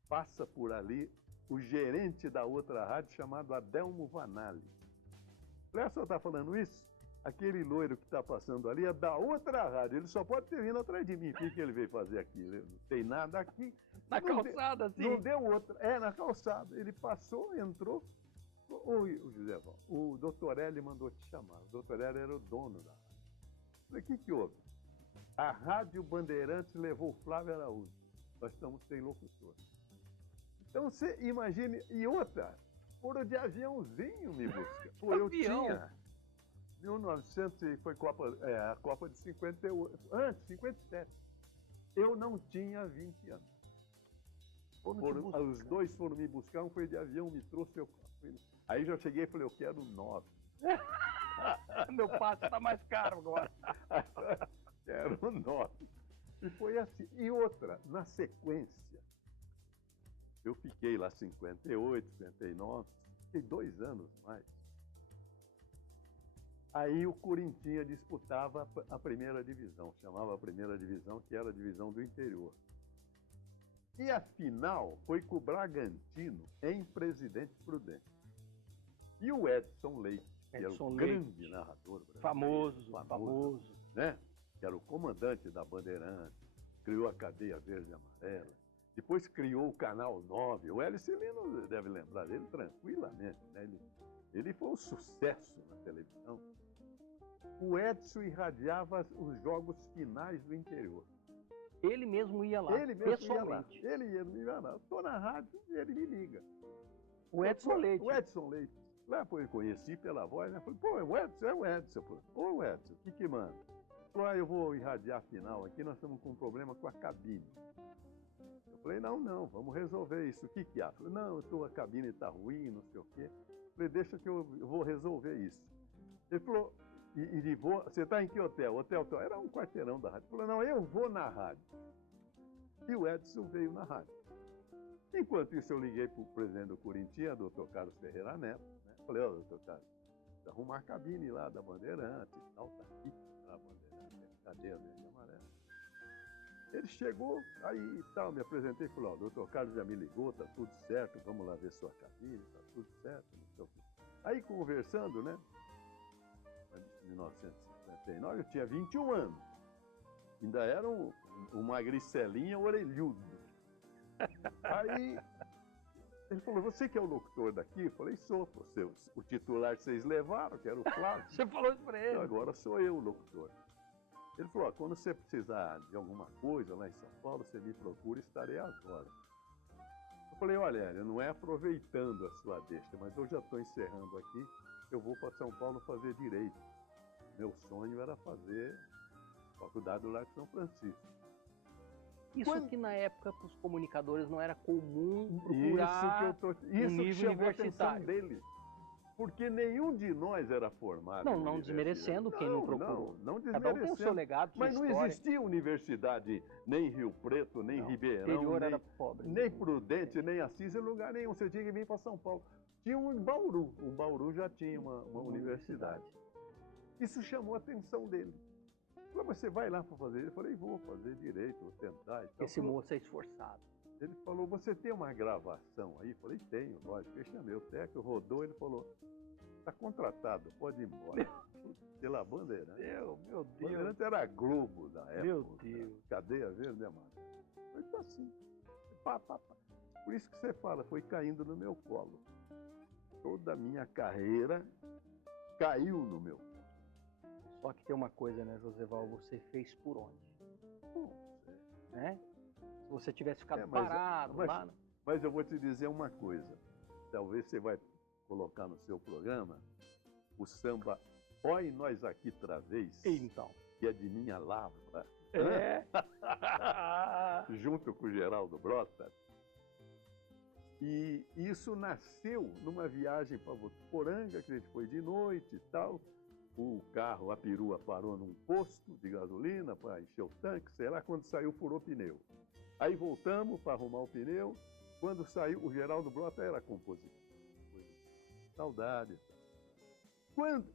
passa por ali o gerente da outra rádio chamado Adelmo Vanali. Falei, só está falando isso? Aquele loiro que está passando ali é da outra rádio, ele só pode ter vindo atrás de mim. O que ele veio fazer aqui? Não tem nada aqui. Na calçada, sim? Não deu outra. Na calçada. Ele passou, entrou. Oi, Joseval, o doutor L mandou te chamar. O doutor L era o dono da rádio. Falei, o que houve? A Rádio Bandeirantes levou o Flávio Araújo. Nós estamos sem locutor. Então você imagine. E outra, foram de aviãozinho me buscar. Pô, eu tinha. 1900 foi a Copa de 58, antes, 57. Eu não tinha 20 anos. Os 2 foram me buscar, um foi de avião, me trouxe, aí já cheguei e falei, eu quero 9. Meu passe está mais caro agora. Quero 9. E foi assim. E outra, na sequência, Eu fiquei lá 58, 59, fiquei 2 anos mais. Aí o Corinthians disputava a primeira divisão, chamava a primeira divisão, que era a divisão do interior. E a final foi com o Bragantino em Presidente Prudente. E o Edson Leite, que era o grande narrador brasileiro, famoso, né? Que era o comandante da Bandeirante, criou a Cadeia Verde e Amarela, depois criou o Canal 9. O Hélio Celino deve lembrar dele tranquilamente, né? Ele foi um sucesso na televisão. O Edson irradiava os jogos finais do interior. Ele mesmo ia lá, Ele mesmo pessoalmente. ia lá. Ele ia lá. Estou na rádio e ele me liga. O Edson Leite. O Edson Leite. Lá eu conheci pela voz, né? Falei, pô, é o Edson, é o Edson. Pô, Edson, o que manda? Falei, eu vou irradiar a final aqui, nós estamos com um problema com a cabine. Eu falei, não, vamos resolver isso. O que há? Falei, não, a cabine está ruim, não sei o quê. Falei, deixa que eu vou resolver isso. Ele falou, você está em que hotel? Hotel. Era um quarteirão da rádio. Ele falou, não, eu vou na rádio. E o Edson veio na rádio. Enquanto isso, eu liguei para o presidente do Corinthians, doutor Carlos Ferreira Neto, né? Falei, ó, doutor Carlos, arrumar a cabine lá da Bandeirante e tal, tá aqui, a Bandeirante, cadeia verde e amarela. Ele chegou, aí tal, me apresentei e falou, ó, doutor Carlos já me ligou, tá tudo certo, vamos lá ver sua cabine, tá tudo certo, não sei o quê. Aí conversando, né, em 1959, eu tinha 21 anos, ainda era um magricelinha orelhudo. Aí ele falou, você que é o locutor daqui? Eu falei, sou. O titular que vocês levaram, que era o Flávio. Você falou isso pra ele. Agora sou eu o locutor. Ele falou, quando você precisar de alguma coisa lá em São Paulo, você me procura, estarei agora. Eu falei, olha, não é aproveitando a sua deixa, mas eu já estou encerrando aqui, eu vou para São Paulo fazer direito. Meu sonho era fazer faculdade do Largo de São Francisco. Isso que na época para os comunicadores não era comum procurar isso um nível chamou a atenção universitário dele. Porque nenhum de nós era formado. Não desmerecendo quem não procurou. Não desmerecendo. Cada um tem o seu legado, sua Mas não história. existia universidade nem em Rio Preto, nem em Ribeirão, interior nem, era pobre. nem Prudente, nem Assis, em lugar nenhum. Você tinha que vir para São Paulo. Tinha um em Bauru. O Bauru já tinha uma universidade. Isso chamou a atenção dele. Falei, mas você vai lá para fazer? Eu falei, vou fazer direito, vou tentar. Então, Esse moço é esforçado. Ele falou, você tem uma gravação aí? Eu falei, tenho, lógico. Eu chamei o técnico, rodou, ele falou, está contratado, pode ir embora. Pela Bandeirante. Meu Deus. Bandeirante era a Globo da época. Meu Deus. Cadeia Verde e Amarela. Foi assim. Pá. Por isso que você fala, foi caindo no meu colo. Toda a minha carreira caiu no meu colo. Só que tem uma coisa, né, Joseval? Você fez por onde? Né? Se você tivesse ficado parado lá... Mas eu vou te dizer uma coisa. Talvez você vai colocar no seu programa o samba Oi Nós Aqui Travês, então, que é de minha lavra. É. Junto com o Geraldo Brota. E isso nasceu numa viagem para Votuporanga, que a gente foi de noite e tal. O carro, a perua, parou num posto de gasolina para encher o tanque, sei lá, quando saiu furou pneu. Aí voltamos para arrumar o pneu. Quando saiu, o Geraldo Brota era compositor. Saudade.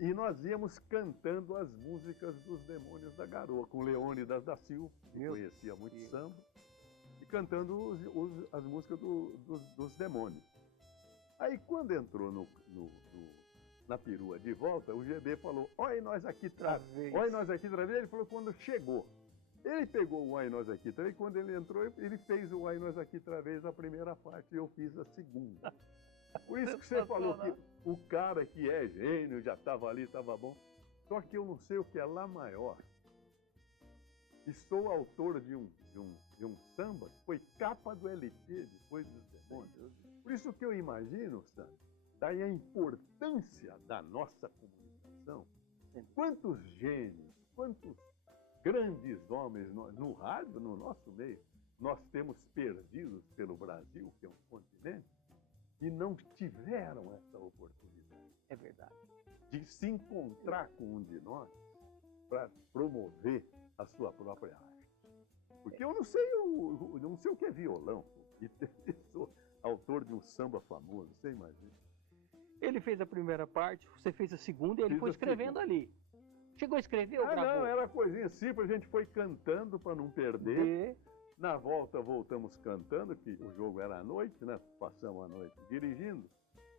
E nós íamos cantando as músicas dos Demônios da Garoa, com Leônidas da Silva, que conhecia muito samba, e cantando as músicas dos Demônios. Aí quando entrou na perua de volta, o GB falou, Oi Nós Aqui Travês. Oi Nós Aqui Travês. Ele falou quando chegou. Ele pegou o Oi Nós Aqui Travês, e quando ele entrou, ele fez o Oi Nós Aqui Travês a primeira parte, e eu fiz a segunda. Por isso que você falou que o cara que é gênio já estava ali, estava bom. Só que eu não sei o que é lá maior. E sou autor de um samba que foi capa do LP depois dos Demônios. Por isso que eu imagino, Sandro, daí a importância da nossa comunicação. Quantos gênios, quantos grandes homens no rádio, no nosso meio, nós temos perdidos pelo Brasil, que é um continente, e não tiveram essa oportunidade. É verdade. De se encontrar com um de nós para promover a sua própria arte. Porque eu não sei o que é violão. autor de um samba famoso, você imagina? Ele fez a primeira parte, você fez a segunda e ele Fiz foi a escrevendo ali. Chegou a escrever ou gravou? Não, era coisinha simples, a gente foi cantando para não perder. Na volta voltamos cantando, que o jogo era à noite, né? Passamos a noite dirigindo.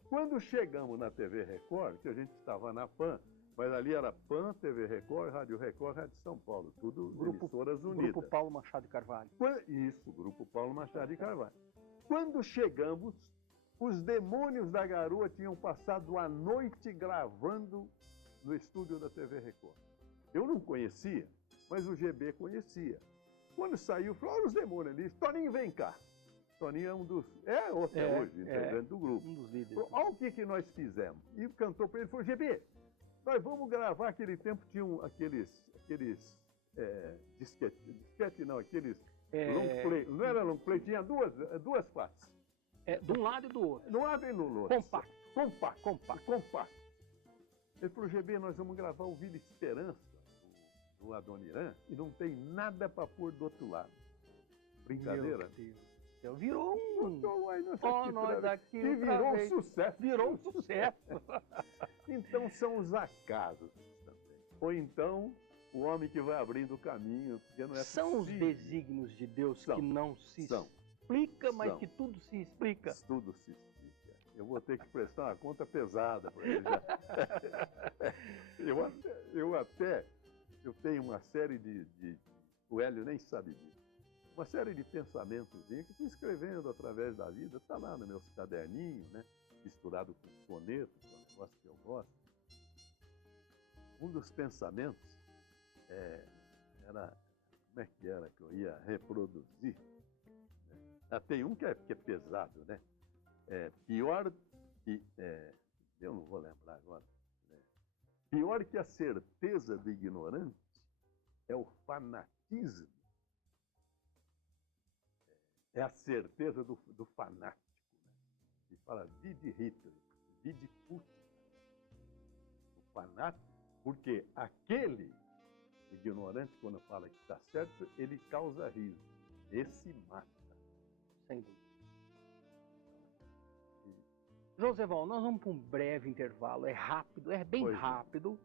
Quando chegamos na TV Record, que a gente estava na PAN, mas ali era PAN, TV Record, Rádio Record, Rádio São Paulo, tudo emissoras unidas. Grupo Paulo Machado de Carvalho. Isso, Grupo Paulo Machado de Carvalho. Quando chegamos, os demônios da garoa tinham passado a noite gravando no estúdio da TV Record. Eu não conhecia, mas o GB conhecia. Quando saiu, falou, olha os demônios ali, Toninho, vem cá. Toninho é um dos, até hoje, integrante do grupo. Um dos líderes. Falou, olha o que nós fizemos. E cantou para ele, falou, GB, nós vamos gravar, aquele tempo tinham aqueles disquete não, aqueles long play, não era long play, tinha duas faces. De um lado e do outro. De um lado e no outro. Compacto. Ele falou, GB, nós vamos gravar o Vila Esperança, do Adoniran, e não tem nada para pôr do outro lado. Brincadeira? Meu Deus. Virou um... nós aqui e virou um sucesso. Virou um sucesso. Então são os acasos também. Ou então o homem que vai abrindo o caminho, porque não é São possível. Os desígnios de Deus que não se explica, mas que tudo se explica. Tudo se explica. Eu vou ter que prestar uma conta pesada para ele já. Eu tenho uma série o Hélio nem sabe disso. Uma série de pensamentos que estou escrevendo através da vida, está lá nos meus caderninhos, né? Misturado com sonetos, que é um negócio que eu gosto. Um dos pensamentos era, como é que era que eu ia reproduzir? Tem um que é pesado, né? Pior que, eu não vou lembrar agora, né? Pior que a certeza do ignorante é o fanatismo. É a certeza do fanático. Né? E fala, vide Hitler, vide Putin. O fanático, porque aquele ignorante, quando fala que está certo, ele causa riso. Esse mata. Sem dúvida. Joseval, nós vamos para um breve intervalo. É rápido, é bem rápido.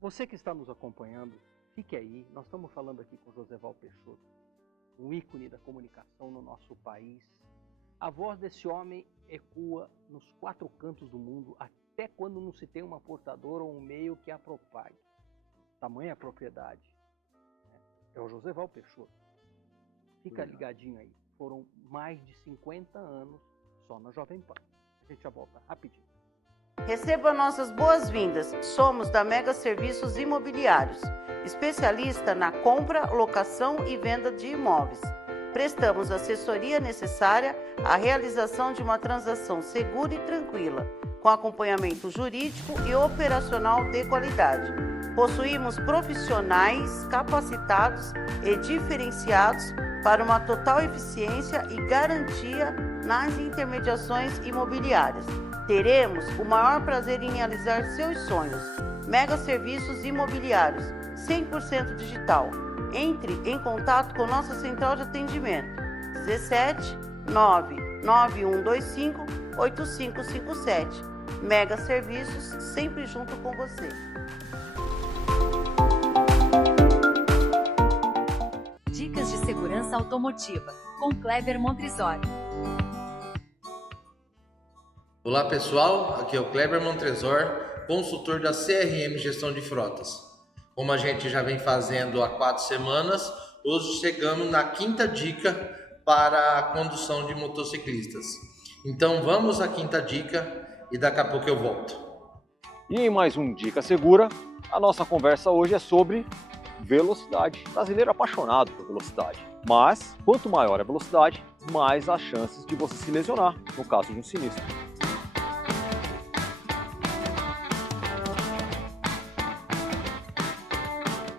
Você que está nos acompanhando, fique aí. Nós estamos falando aqui com Joseval Peixoto, um ícone da comunicação no nosso país. A voz desse homem ecoa nos 4 cantos do mundo, até quando não se tem uma portadora ou um meio que a propague. Tamanha propriedade. É o Joseval Peixoto. Fica ligadinho aí. Foram mais de 50 anos só na Jovem Pan. A gente já volta rapidinho. Receba nossas boas-vindas. Somos da Mega Serviços Imobiliários, especialista na compra, locação e venda de imóveis. Prestamos assessoria necessária à realização de uma transação segura e tranquila, com acompanhamento jurídico e operacional de qualidade. Possuímos profissionais capacitados e diferenciados para uma total eficiência e garantia nas intermediações imobiliárias. Teremos o maior prazer em realizar seus sonhos. Mega Serviços Imobiliários, 100% digital. Entre em contato com nossa central de atendimento, 17 99125 8557. Mega Serviços, sempre junto com você. Dicas de segurança automotiva, com Kleber Montresor. Olá pessoal, aqui é o Kleber Montresor, consultor da CRM Gestão de Frotas. Como a gente já vem fazendo há 4 semanas, hoje chegamos na 5ª dica para a condução de motociclistas. Então vamos à 5ª dica e daqui a pouco eu volto. E em mais um Dica Segura, a nossa conversa hoje é sobre velocidade. O brasileiro é apaixonado por velocidade, mas quanto maior a velocidade, mais as chances de você se lesionar, no caso de um sinistro.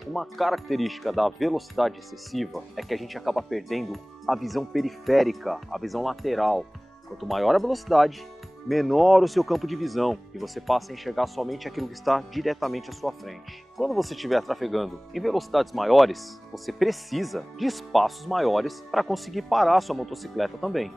Uma característica da velocidade excessiva é que a gente acaba perdendo a visão periférica, a visão lateral. Quanto maior a velocidade, menor o seu campo de visão e você passa a enxergar somente aquilo que está diretamente à sua frente. Quando você estiver trafegando em velocidades maiores, você precisa de espaços maiores para conseguir parar a sua motocicleta também.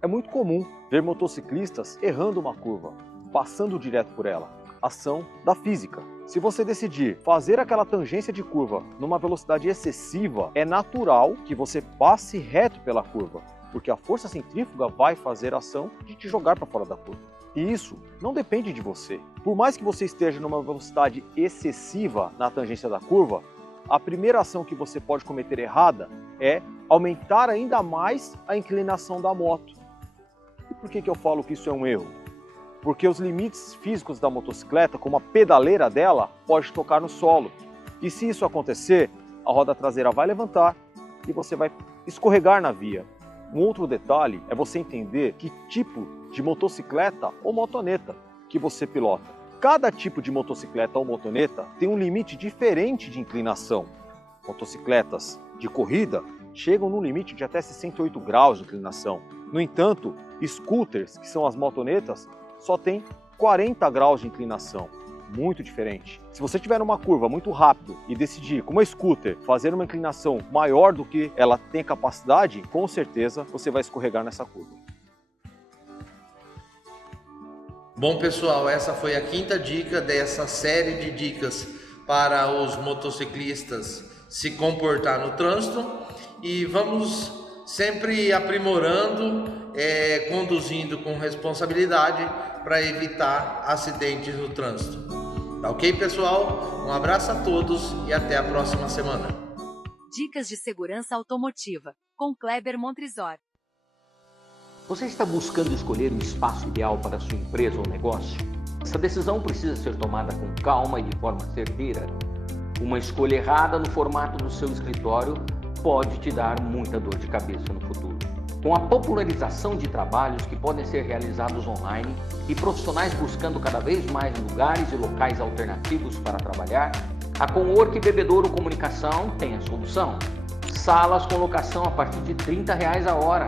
É muito comum ver motociclistas errando uma curva, passando direto por ela. Ação da física. Se você decidir fazer aquela tangência de curva numa velocidade excessiva, é natural que você passe reto pela curva, porque a força centrífuga vai fazer a ação de te jogar para fora da curva. E isso não depende de você. Por mais que você esteja numa velocidade excessiva na tangência da curva, a primeira ação que você pode cometer errada é aumentar ainda mais a inclinação da moto. E por que eu falo que isso é um erro? Porque os limites físicos da motocicleta, como a pedaleira dela, pode tocar no solo. E se isso acontecer, a roda traseira vai levantar e você vai escorregar na via. Um outro detalhe é você entender que tipo de motocicleta ou motoneta que você pilota. Cada tipo de motocicleta ou motoneta tem um limite diferente de inclinação. Motocicletas de corrida chegam no limite de até 68 graus de inclinação. No entanto, scooters, que são as motonetas, só tem 40 graus de inclinação, muito diferente. Se você tiver uma curva muito rápido e decidir, com uma scooter, fazer uma inclinação maior do que ela tem capacidade, com certeza você vai escorregar nessa curva. Bom, pessoal, essa foi a quinta dica dessa série de dicas para os motociclistas se comportar no trânsito, e vamos sempre aprimorando, conduzindo com responsabilidade para evitar acidentes no trânsito. Tá ok, pessoal? Um abraço a todos e até a próxima semana. Dicas de segurança automotiva, com Kleber Montrizor. Você está buscando escolher o espaço ideal para a sua empresa ou negócio? Essa decisão precisa ser tomada com calma e de forma certeira. Uma escolha errada no formato do seu escritório pode te dar muita dor de cabeça no futuro. Com a popularização de trabalhos que podem ser realizados online e profissionais buscando cada vez mais lugares e locais alternativos para trabalhar, a Cowork Bebedouro Comunicação tem a solução. Salas com locação a partir de R$30 a hora.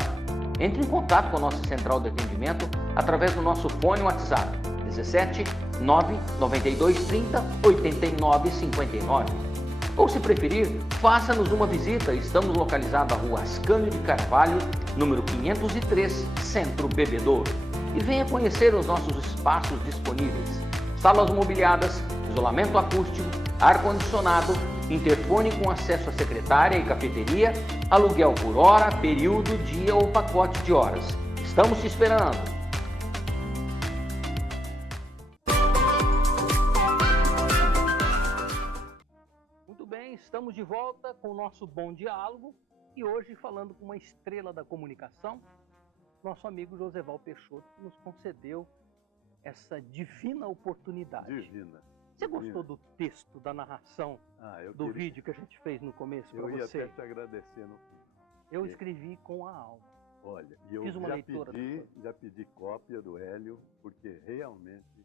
Entre em contato com a nossa central de atendimento através do nosso fone WhatsApp 17 992 30 89 59. Ou, se preferir, faça-nos uma visita. Estamos localizados na Rua Ascânio de Carvalho, número 503, Centro Bebedouro. E venha conhecer os nossos espaços disponíveis. Salas mobiliadas, isolamento acústico, ar-condicionado, interfone com acesso à secretária e cafeteria, aluguel por hora, período, dia ou pacote de horas. Estamos te esperando! Estamos de volta com o nosso Bom Diálogo e hoje falando com uma estrela da comunicação, nosso amigo Joseval Peixoto, que nos concedeu essa divina oportunidade. Divina. Você gostou do texto, da narração do vídeo que a gente fez no começo para você? Eu ia até te agradecer no final. Eu escrevi com a alma. Olha, e eu Fiz uma leitura já pedi cópia do Hélio, porque realmente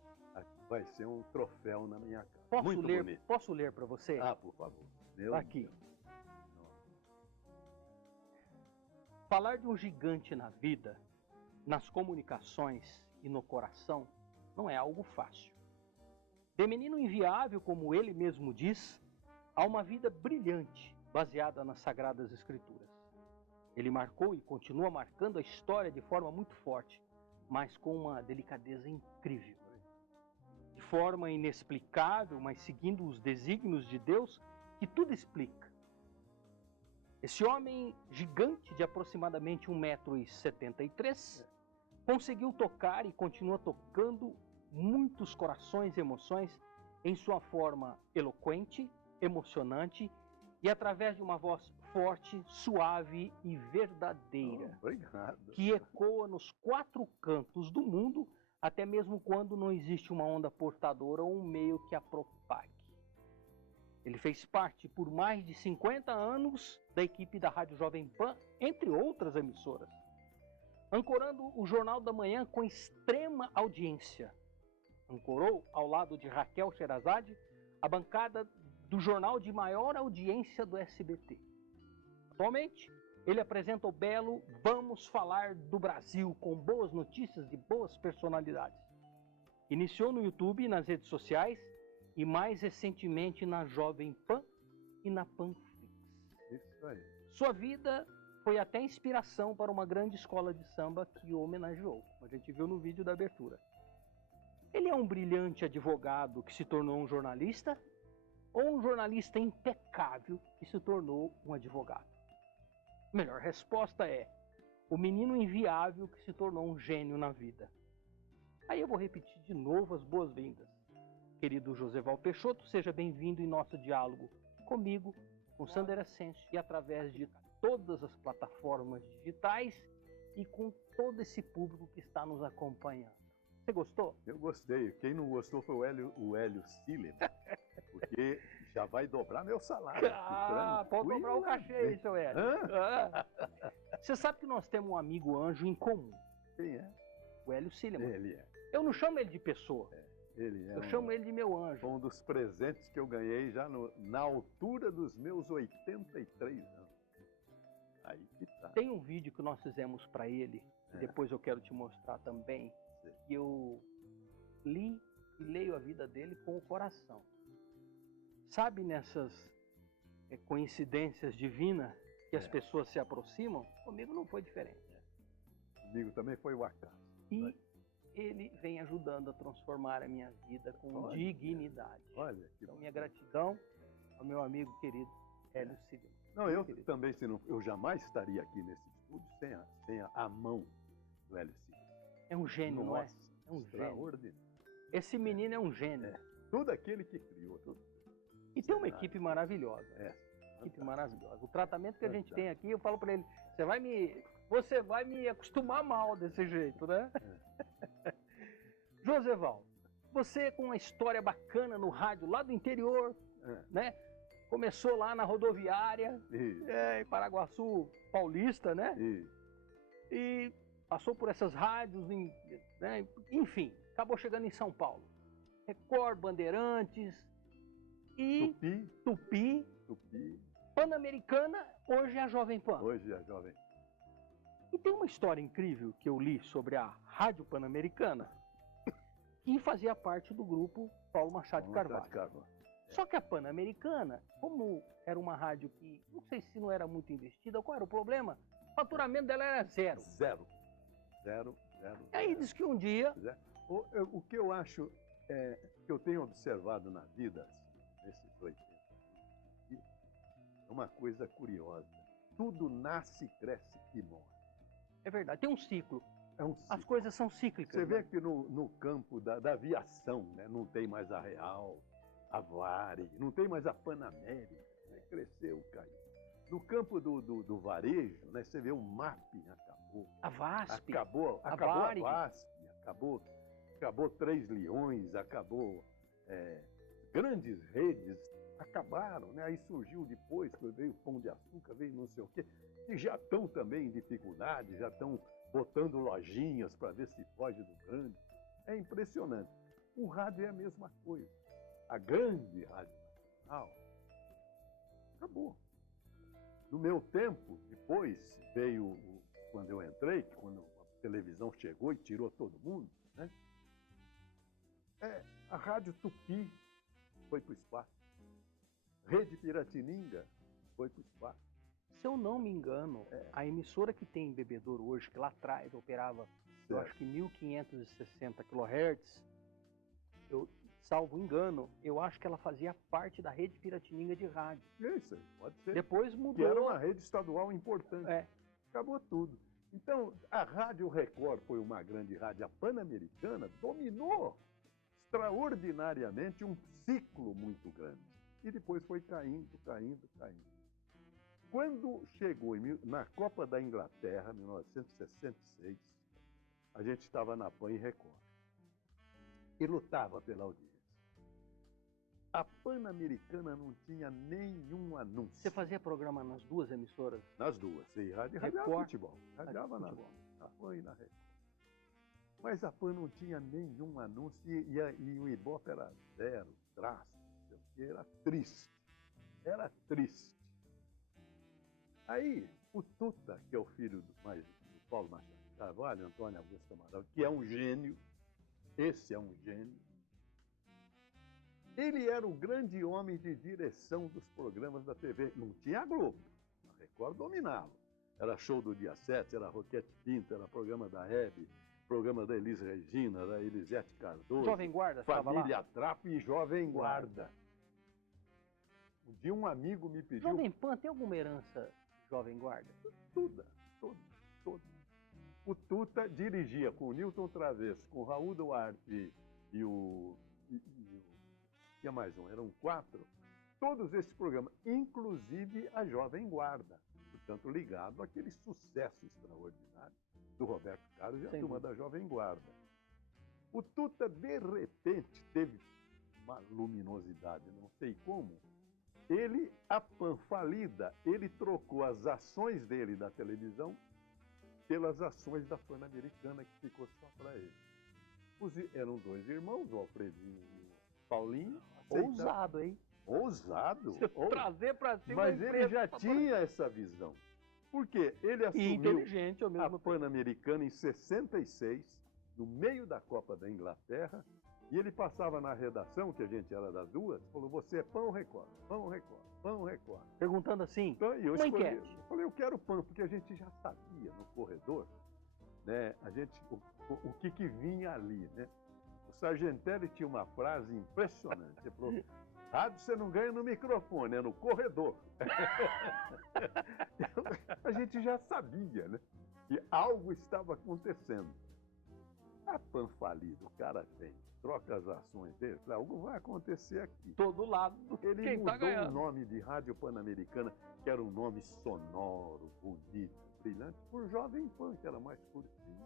vai ser um troféu na minha casa. Muito bonito. Posso ler para você? Por favor. Aqui. Falar de um gigante na vida, nas comunicações e no coração, não é algo fácil. De menino inviável, como ele mesmo diz, há uma vida brilhante, baseada nas Sagradas Escrituras. Ele marcou e continua marcando a história de forma muito forte, mas com uma delicadeza incrível. De forma inexplicável, mas seguindo os desígnios de Deus, que tudo explica. Esse homem gigante de aproximadamente 1,73 m conseguiu tocar e continua tocando muitos corações e emoções em sua forma eloquente, emocionante e através de uma voz forte, suave e verdadeira. Obrigado. Que ecoa nos 4 cantos do mundo, até mesmo quando não existe uma onda portadora ou um meio que a propague. Ele fez parte por mais de 50 anos da equipe da Rádio Jovem Pan, entre outras emissoras, ancorando o Jornal da Manhã com extrema audiência. Ancorou, ao lado de Raquel Sherazade, a bancada do jornal de maior audiência do SBT. Atualmente, ele apresenta o belo Vamos Falar do Brasil, com boas notícias de boas personalidades. Iniciou no YouTube e nas redes sociais, e mais recentemente na Jovem Pan e na Panflix. Isso aí. Sua vida Foi até inspiração para uma grande escola de samba que o homenageou. A gente viu no vídeo da abertura. Ele é um brilhante advogado que se tornou um jornalista ou um jornalista impecável que se tornou um advogado? Melhor resposta é o menino inviável que se tornou um gênio na vida. Aí eu vou repetir de novo as boas-vindas. Querido Joseval Peixoto, seja bem-vindo em nosso diálogo comigo, com Sander Ascencio e através de todas as plataformas digitais e com todo esse público que está nos acompanhando. Você gostou? Eu gostei. Quem não gostou foi o Hélio Silema, porque já vai dobrar meu salário. Pode dobrar o cachê aí, seu Hélio. Você sabe que nós temos um amigo anjo em comum. Quem é? O Hélio Silema. Ele é. Eu não chamo ele de pessoa. Ele é. Eu chamo ele de meu anjo. Foi um dos presentes que eu ganhei já na altura dos meus 83 anos. Aí que tá. Tem um vídeo que nós fizemos para ele, que depois eu quero te mostrar também, que eu li e leio a vida dele com o coração. Sabe nessas coincidências divinas que as pessoas se aproximam? Comigo não foi diferente. Comigo também foi o acaso. E ele vem ajudando a transformar a minha vida com dignidade. Olha, então, minha gratidão ao meu amigo querido Hélio Silva. Não, eu também, eu jamais estaria aqui nesse estúdio sem a mão do Hélio Silva. É um gênio, não é? É um gênio. Esse menino é um gênio. Tudo aquele que criou. Tudo. E tem uma equipe maravilhosa. Equipe maravilhosa. O tratamento que a gente tem aqui, eu falo para ele, você vai me acostumar mal desse jeito, né? Joseval, você com uma história bacana no rádio lá do interior, né? Começou lá na rodoviária, em Paraguaçu Paulista, né? E passou por essas rádios, né? Enfim, acabou chegando em São Paulo. Record, Bandeirantes e Tupi. Pan-Americana, hoje é a Jovem Pan. Hoje é a Jovem Pan. E tem uma história incrível que eu li sobre a Rádio Pan-Americana, que fazia parte do grupo Paulo Machado de Carvalho. Só que a Pan-Americana, como era uma rádio que, não sei se não era muito investida, qual era o problema? O faturamento dela era zero. Zero. E aí diz que um dia... O que eu acho, que eu tenho observado na vida, nesses 80 anos, é uma coisa curiosa. Tudo nasce, cresce e morre. É verdade, tem um ciclo. É um ciclo. As coisas são cíclicas. Você vê que no campo da aviação, né, não tem mais a Real, a Varig, não tem mais a Panamérica, né, cresceu, caiu. No campo do varejo, né, você vê o MAP acabou. A VASP. Acabou a VASP, acabou Três Leões, acabou grandes redes, acabaram, né? Aí surgiu depois, veio o Pão de Açúcar, veio não sei o quê, e já estão também em dificuldade, já estão botando lojinhas para ver se foge do grande. É impressionante. O rádio é a mesma coisa. A grande Rádio Nacional acabou. No meu tempo, depois veio, quando eu entrei, quando a televisão chegou e tirou todo mundo, né? A Rádio Tupi foi para o espaço. Rede Piratininga foi para o espaço. Se eu não me engano, a emissora que tem em Bebedouro hoje, que lá atrás operava, eu acho que 1560 kHz, salvo engano, eu acho que ela fazia parte da Rede Piratininga de rádio. Isso, pode ser. Depois mudou. Que era uma rede estadual importante. Acabou tudo. Então, a Rádio Record foi uma grande rádio. A Pan-Americana dominou extraordinariamente um ciclo muito grande. E depois foi caindo. Quando chegou na Copa da Inglaterra, 1966, a gente estava na Pan e Record. E lutava pela audiência. A Pan-Americana não tinha nenhum anúncio. Você fazia programa nas duas emissoras? Nas duas, e radiava futebol. Radiava na Pan e na Record. Mas a Pan não tinha nenhum anúncio e o Ibope era zero, traço, não sei o quê, era triste. Era triste. Aí, o Tuta, que é o filho do Paulo Machado de Carvalho, Antônio Augusto Amaral, que é um gênio, esse é um gênio, ele era o grande homem de direção dos programas da TV. Não tinha a Globo, a Record dominava. Era show do dia 7, era Roquete Pinto, era programa da Hebe, programa da Elis Regina, da Elisete Cardoso. Jovem Guarda, estava lá? Família Trapo e Jovem Guarda. Um dia um amigo me pediu... Jovem Pan tem alguma herança Jovem Guarda? Toda. O Tuta dirigia com o Newton Travesso, com o Raul Duarte e o... Tinha mais um, eram 4. Todos esses programas, inclusive a Jovem Guarda. Portanto, ligado àquele sucesso extraordinário do Roberto Carlos e a turma da Jovem Guarda. O Tuta, de repente, teve uma luminosidade, não sei como. Ele, a Pan falida, ele trocou as ações dele da televisão pelas ações da Pan-Americana, que ficou só para ele. Eram 2 irmãos, o Alfredinho e o Paulinho. Ousado, hein? Ousado? Trazer para cima. Mas ele já tinha essa visão. Por quê? Ele assumiu inteligente, ao mesmo a Pan-Americana em 66, no meio da Copa da Inglaterra, e ele passava na redação, que a gente era das 2, falou, você é Pan ou Record? Pan ou Record? Pan ou Record? Perguntando assim, então, eu uma enquete. Eu falei, eu quero Pan, porque a gente já sabia no corredor, né, o que vinha ali, né? O Sargentelli tinha uma frase impressionante, ele falou, rádio você não ganha no microfone, é no corredor. A gente já sabia, né? Que algo estava acontecendo. A Pan falida, o cara vem, troca as ações dele, algo vai acontecer aqui. Todo lado do Ele quem mudou tá ganhando. o nome de Rádio Pan-Americana, que era um nome sonoro, bonito, brilhante, por Jovem Pan, que era mais curtinho.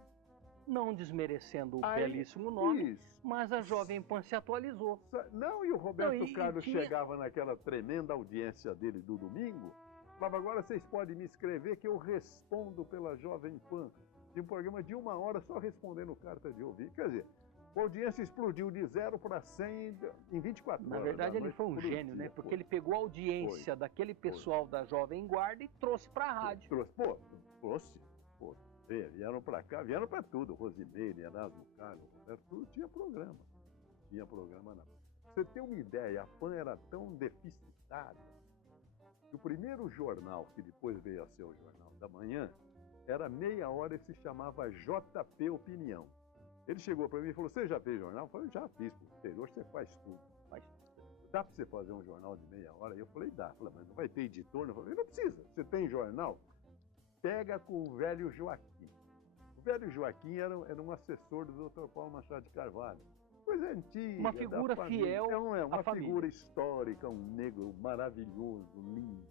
Não desmerecendo o belíssimo nome, mas a Jovem Pan se atualizou. Não, e o Roberto Carlos chegava naquela tremenda audiência dele do domingo, falava, agora vocês podem me escrever que eu respondo pela Jovem Pan. De um programa de 1 hora só respondendo carta de ouvir. Quer dizer, a audiência explodiu de 0 para 100 em 24 horas. Na verdade, ele foi um gênio, né? Porque ele pegou a audiência daquele pessoal da Jovem Guarda e trouxe para a rádio. Trouxe. Vieram para cá, vieram para tudo. Rosimeire, Erasmo Carlos, tudo tinha programa. Tinha programa na... Você tem uma ideia, a Pan era tão deficitária que o primeiro jornal, que depois veio a ser o Jornal da Manhã, era meia hora e se chamava JP Opinião. Ele chegou para mim e falou, você já fez jornal? Eu falei, já fiz, no exterior você faz tudo. Mas dá para você fazer um jornal de meia hora? E eu falei, dá. Eu falei, mas não vai ter editor? Eu falei, não precisa. Você tem jornal? Pega com o velho Joaquim. O velho Joaquim era um assessor do Dr. Paulo Machado de Carvalho. Coisa antiga. Uma figura fiel uma à família. Figura histórica, um negro maravilhoso, lindo.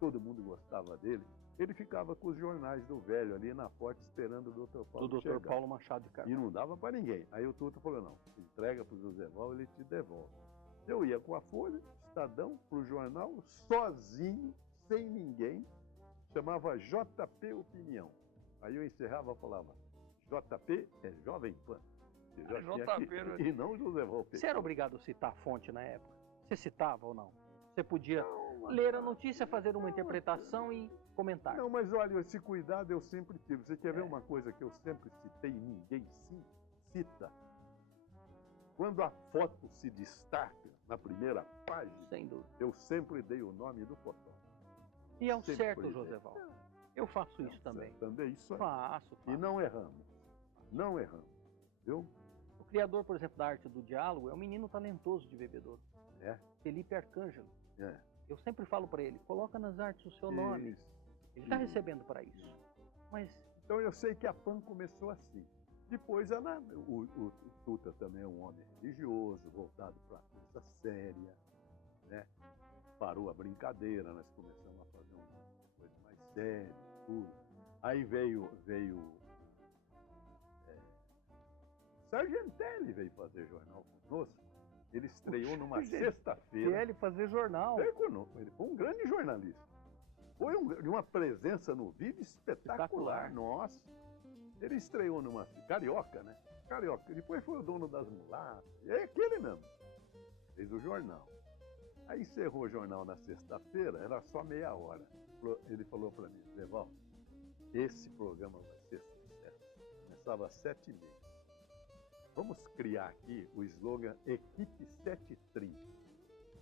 Todo mundo gostava dele. Ele ficava com os jornais do velho ali na porta esperando o Dr. Paulo do chegar. Dr. Paulo Machado de Carvalho. E não dava para ninguém. Aí o Tuta falou, não, entrega para o José Val, ele te devolve. Eu ia com a Folha, Estadão, para o jornal, sozinho, sem ninguém, chamava JP Opinião. Aí eu encerrava e falava, JP é Jovem Pan. JP, e não José Val. Você era obrigado a citar a fonte na época? Você citava ou não? Você podia ler a notícia, fazer uma interpretação e comentar. Não, mas olha, esse cuidado eu sempre tive. Você quer ver uma coisa que eu sempre citei e ninguém cita? Quando a foto se destaca na primeira página, sem dúvida, eu sempre dei o nome do fotógrafo. E é o certo, José Val. Eu faço isso também. Também isso aí. Faço. E não erramos. Não erramos. Viu? O criador, por exemplo, da arte do diálogo é um menino talentoso de Bebedouro. É? Felipe Arcângelo. É. Eu sempre falo para ele, coloca nas artes o seu nome. Ele está recebendo para isso. Mas... Então eu sei que a Pan começou assim. Depois o Tuta também é um homem religioso, voltado para a coisa séria, né? Parou a brincadeira, nós começamos a fazer uma coisa mais séria, tudo. Aí veio Sargentelli veio fazer jornal conosco. Ele estreou numa sexta-feira. Ele fazer jornal. Ele foi um grande jornalista. Foi uma presença no vídeo espetacular. Nossa. Ele estreou numa... Carioca, né? Carioca. Depois foi o dono das mulatas. É aquele mesmo. Fez o jornal. Aí encerrou o jornal na sexta-feira, era só meia hora. Ele falou para mim, Leval, esse programa vai ser sucesso. Começava às 7h30. Vamos criar aqui o slogan Equipe 7h30.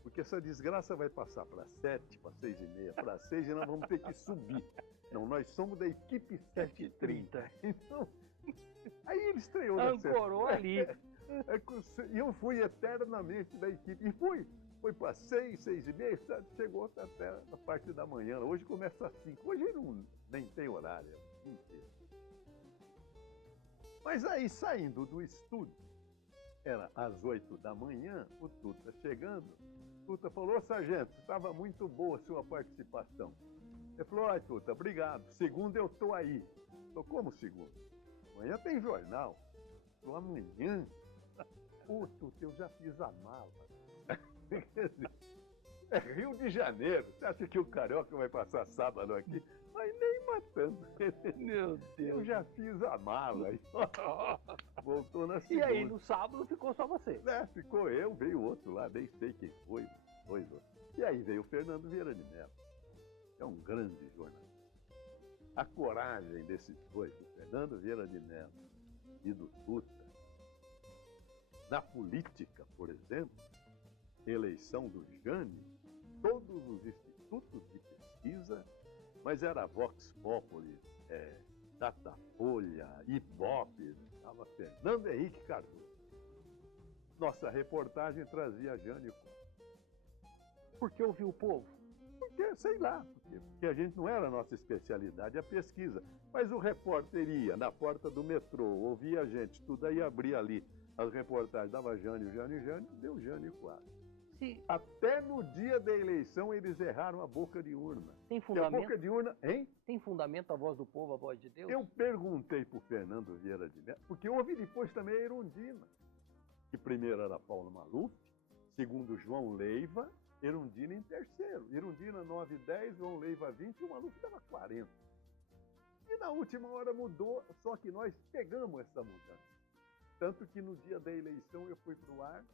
Porque essa desgraça vai passar para 7, para 6h30, para 6 e nós vamos ter que subir. Não, nós somos da equipe 730. Então, aí ele estreou na Ancorou ali. E eu fui eternamente da equipe. E foi para 6, 6h30, chegou até a parte da manhã. Hoje começa às 5. Hoje nem tem horário, é o dia inteiro. Mas aí, saindo do estúdio, era às 8 da manhã, o Tuta chegando. O Tuta falou: sargento, estava muito boa a sua participação. Ele falou: ai, Tuta, obrigado. Segunda eu tô aí. Tô como segunda? Amanhã tem jornal. Tô amanhã. Ô, Tuta, eu já fiz a mala. É Rio de Janeiro. Você acha que o carioca vai passar sábado aqui? Mas nem matando. Meu Deus. Eu já fiz a mala. Voltou na segunda. E aí, no sábado, ficou só você? Ficou eu, veio outro lá, nem sei quem foi. Dois outros. E aí veio o Fernando Vieira de Mello. É um grande jornalista. A coragem desses dois, do Fernando Vieira de Mello e do Tuta, na política, por exemplo, eleição do Jânio, todos os institutos de pesquisa, mas era Vox Populi, Datafolha, Ibope, estava Fernando Henrique Cardoso. Nossa reportagem trazia Jânio Costa. Por que ouviu o povo? Porque, sei lá, porque a gente não era a nossa especialidade, a pesquisa. Mas o repórter ia na porta do metrô, ouvia a gente, tudo aí abria ali as reportagens, dava Jânio, deu Jânio Quadros. Sim. Até no dia da eleição eles erraram a boca de urna. Tem fundamento? A boca de urna, hein? Tem fundamento a voz do povo, a voz de Deus? Eu perguntei para o Fernando Vieira de Mello, porque houve depois também a Erundina, que primeiro era Paulo Maluf, segundo João Leiva, Erundina em terceiro. Erundina 9,10, João Leiva 20 e o Maluf dava 40. E na última hora mudou, só que nós pegamos essa mudança. Tanto que no dia da eleição eu fui para o ar,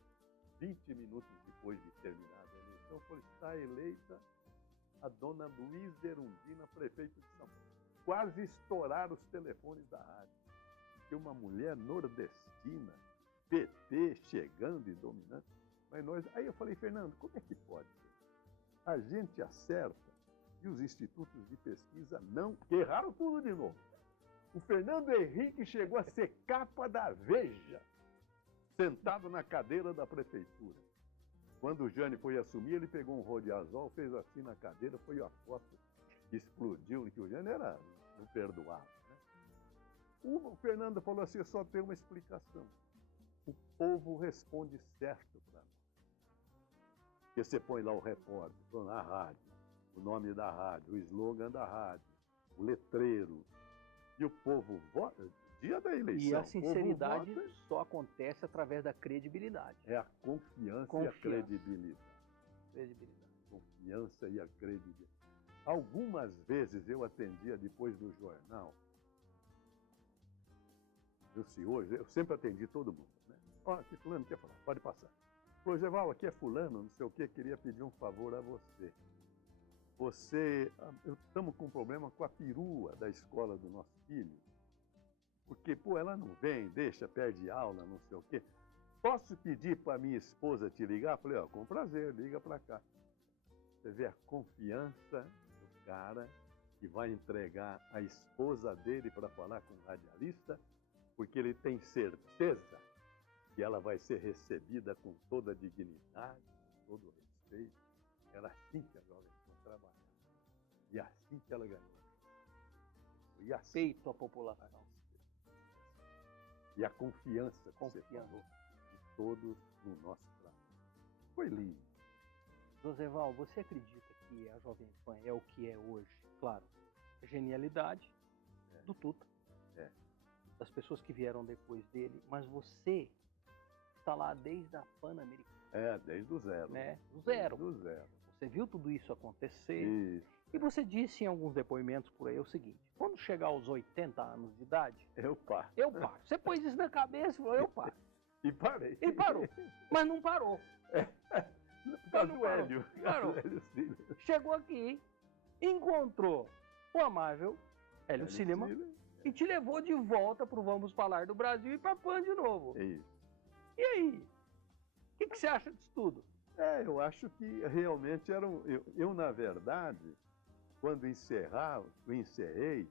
20 minutos depois de terminada a eleição, falei: está eleita a dona Luísa Erundina, prefeito de São Paulo. Quase estouraram os telefones da rádio. Porque uma mulher nordestina, PT, chegando e dominando. Mas nós... Aí eu falei: Fernando, como é que pode ser? A gente acerta e os institutos de pesquisa não, que erraram tudo de novo. O Fernando Henrique chegou a ser capa da Veja, sentado na cadeira da prefeitura. Quando o Jânio foi assumir, ele pegou um rodiazol, fez assim na cadeira, foi a foto, explodiu, que o Jânio era imperdoável. Né? O Fernando falou assim: só tem uma explicação. O povo responde certo para nós. Porque você põe lá o repórter, na rádio, o nome da rádio, o slogan da rádio, o letreiro, e o povo vota. Dia da eleição. E a sinceridade só acontece através da credibilidade. É a confiança e a credibilidade. Confiança e a credibilidade. Algumas vezes eu atendia depois do jornal. Eu sempre atendi todo mundo, né? Ó, que fulano quer falar, pode passar. Falou: Geval, aqui é fulano, não sei o que, queria pedir um favor a você. Estamos com um problema com a perua da escola do nosso filho. Porque, ela não vem, deixa, perde aula, não sei o quê. Posso pedir para minha esposa te ligar? Falei: com prazer, liga para cá. Você vê a confiança do cara que vai entregar a esposa dele para falar com o radialista, porque ele tem certeza que ela vai ser recebida com toda a dignidade, com todo o respeito. Era assim que a Jovem Pan trabalhava. E assim que ela ganhou. E assim, respeito à população. E a confiança que você falou de todos no nosso trabalho. Foi lindo. Joseval, você acredita que a Jovem Pan é o que é hoje? Claro, a genialidade do Tuta, das pessoas que vieram depois dele, mas você está lá desde a Pan-Americana. Desde o zero. Né? Do zero. Do zero. Você viu tudo isso acontecer. Isso. E você disse em alguns depoimentos por aí o seguinte: quando chegar aos 80 anos de idade, eu paro. Você pôs isso na cabeça e falou: eu paro. E parei. E parou. Mas não parou. Por causa do Hélio. Parou. Chegou aqui, encontrou o amável Hélio Silima e te levou de volta para o Vamos Falar do Brasil e para a Pan de novo. É isso. E aí? O que você acha disso tudo? Eu acho que realmente eu na verdade, quando eu encerrei,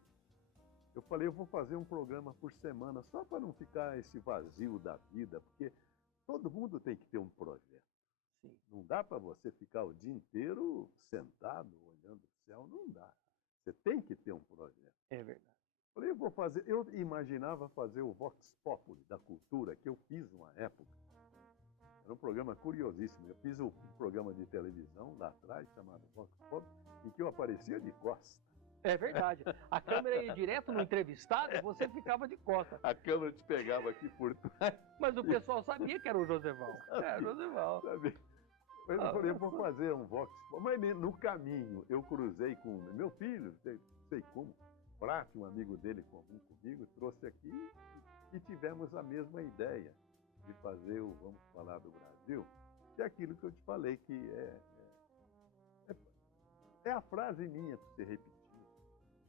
eu falei, eu vou fazer um programa por semana, só para não ficar esse vazio da vida, porque todo mundo tem que ter um projeto. Sim. Não dá para você ficar o dia inteiro sentado, olhando o céu, não dá. Você tem que ter um projeto. É verdade. Falei, eu vou fazer, eu imaginava fazer o Vox Populi da cultura, que eu fiz uma época. Era um programa curiosíssimo. Eu fiz um programa de televisão lá atrás, chamado Vox Populi, em que eu aparecia de costas. É verdade. A câmera ia direto no entrevistado e você ficava de costas. A câmera te pegava aqui por trás. Mas o pessoal sabia que era o Joseval. É, Joseval. Sabia. Eu falei, eu vou fazer um Vox Populi. Mas no caminho, eu cruzei com meu filho, sei como, Prati, um amigo dele comum comigo, trouxe aqui e tivemos a mesma ideia de fazer o Vamos Falar do Brasil, que é aquilo que eu te falei, que é a frase minha para você repetir.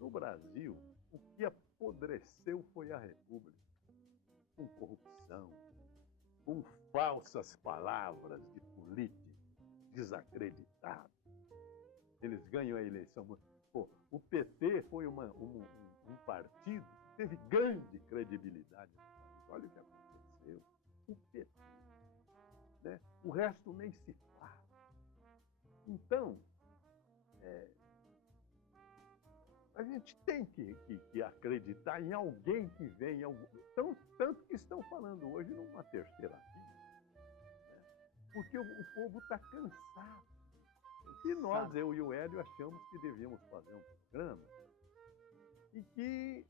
No Brasil, o que apodreceu foi a República, com corrupção, com falsas palavras de políticos desacreditados. Eles ganham a eleição. Pô, o PT foi um partido que teve grande credibilidade. Olha o que aconteceu. O PT. Né? O resto nem se fala. Então, a gente tem que acreditar em alguém que vem. Tanto que estão falando hoje numa terceira via. Né? Porque o povo está cansado. E nós, eu e o Hélio, achamos que devíamos fazer um programa e que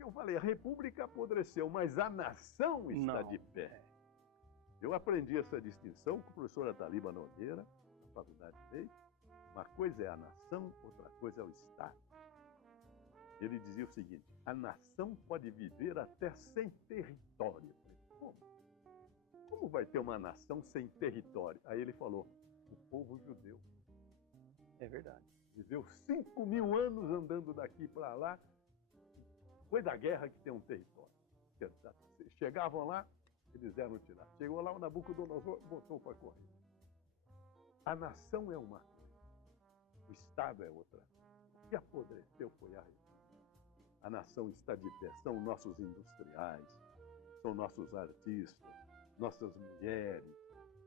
eu falei, a República apodreceu, mas a nação está de pé. Eu aprendi essa distinção com o professor Ataliba Nogueira, na Faculdade de Direito. Uma coisa é a nação, outra coisa é o Estado. Ele dizia o seguinte, a nação pode viver até sem território. Eu falei, como vai ter uma nação sem território? Aí ele falou, o povo judeu. É verdade. Viveu 5.000 anos andando daqui para lá. Foi da guerra que tem um território. Chegavam lá, eles eram tirados. Chegou lá o Nabucodonosor, botou para correr. A nação é uma coisa, o Estado é outra. O que apodreceu foi a República. A nação está de pé, são nossos industriais, são nossos artistas, nossas mulheres,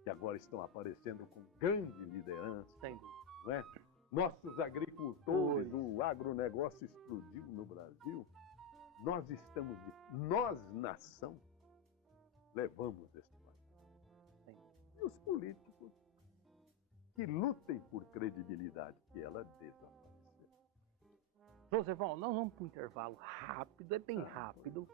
que agora estão aparecendo com grande liderança. Sem dúvida. Não é? Nossos agricultores, o agronegócio explodiu no Brasil. Nós, nação, levamos esse país. E os políticos que lutem por credibilidade, que ela desapareceu. Joseval, nós vamos para um intervalo rápido, é bem rápido.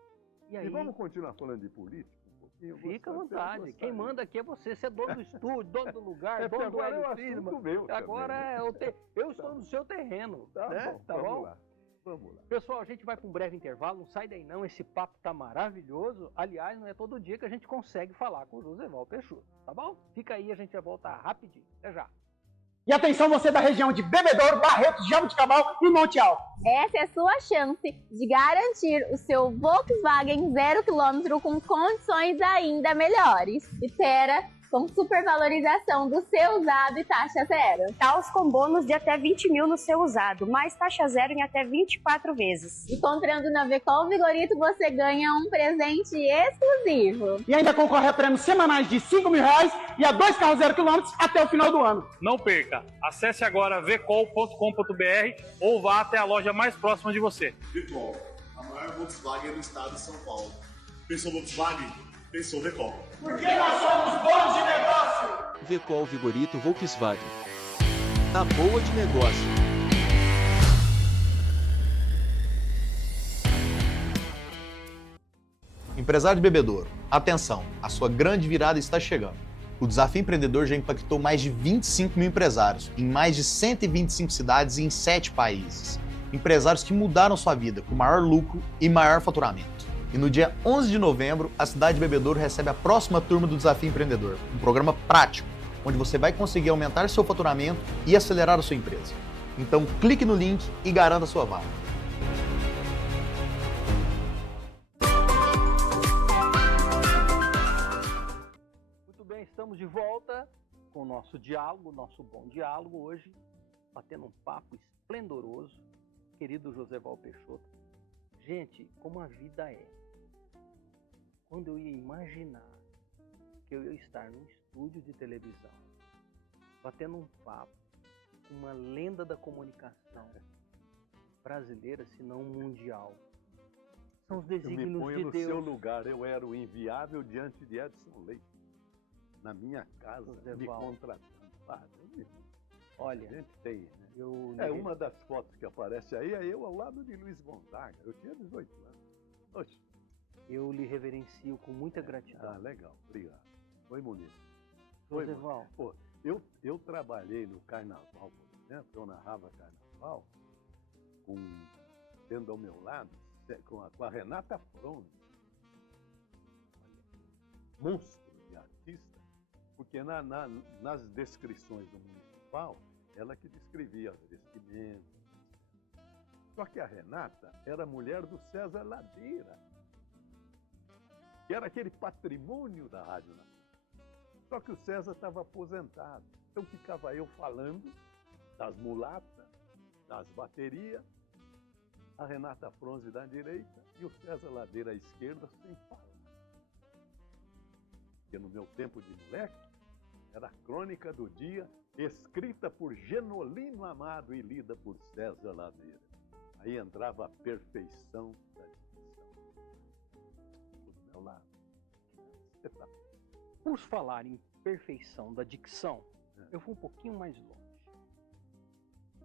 E aí, vamos continuar falando de política um pouquinho? Fica à vontade. Quem manda aqui é você. Você é dono do estúdio, dono do lugar, dono do Hélio Friedman. Agora eu estou no seu terreno. Tá né? bom, tá vamos bom? lá. Vamos lá. Pessoal, a gente vai para um breve intervalo, não sai daí não, esse papo tá maravilhoso. Aliás, não é todo dia que a gente consegue falar com o Joseval Peixoto, tá bom? Fica aí, a gente vai voltar rapidinho. Até já. E atenção você da região de Bebedouro, Barretos, Jabuticabal e Monte Alto. Essa é a sua chance de garantir o seu Volkswagen 0 km com condições ainda melhores. Espera com supervalorização do seu usado e taxa zero. Taos com bônus de até 20 mil no seu usado, mais taxa zero em até 24 vezes. E comprando na Vecol Vigorito você ganha um presente exclusivo. E ainda concorre a prêmios semanais de R$5.000 e a 2 carros 0 km até o final do ano. Não perca! Acesse agora vecol.com.br ou vá até a loja mais próxima de você. Vecol, a maior Volkswagen do estado de São Paulo. Pensou Volkswagen? Pensou Vecol. Porque nós somos bons de negócio! Vecol Vigorito Volkswagen. Tá boa de negócio. Empresário de bebedouro, atenção, a sua grande virada está chegando. O Desafio Empreendedor já impactou mais de 25 mil empresários, em mais de 125 cidades e em 7 países. Empresários que mudaram sua vida com maior lucro e maior faturamento. E no dia 11 de novembro, a cidade de Bebedouro recebe a próxima turma do Desafio Empreendedor, um programa prático, onde você vai conseguir aumentar seu faturamento e acelerar a sua empresa. Então clique no link e garanta a sua vaga. Muito bem, estamos de volta com o nosso diálogo, nosso bom diálogo hoje, batendo um papo esplendoroso, querido Joseval Peixoto. Gente, como a vida é. Quando eu ia imaginar que eu ia estar num estúdio de televisão, batendo um papo com uma lenda da comunicação brasileira, se não mundial. São os desígnios me ponho de no Deus. seu lugar, eu era o inviável diante de Edson Leite. Na minha casa, me contratando. Olha, a gente tem, né? Eu uma das fotos que aparece aí é eu ao lado de Luiz Gonzaga. Eu tinha 18 anos. Oxe. Eu lhe reverencio com muita gratidão. Ah, legal, obrigado. Foi bonito. Joseval. Pô, eu trabalhei no Carnaval, por exemplo, eu narrava Carnaval, tendo ao meu lado, com a Renata Fronde. Monstro de artista, porque nas descrições do municipal, ela que descrevia as vestimentas. Só que a Renata era mulher do César Ladeira, que era aquele patrimônio da Rádio Nacional. Só que o César estava aposentado. Então ficava eu falando das mulatas, das baterias, a Renata Fronze da direita e o César Ladeira à esquerda sem falar. Porque no meu tempo de moleque, era a crônica do dia, escrita por Genolino Amado e lida por César Ladeira. Aí entrava a perfeição da dicção. Do meu lado. Por falar em perfeição da dicção, eu vou um pouquinho mais longe.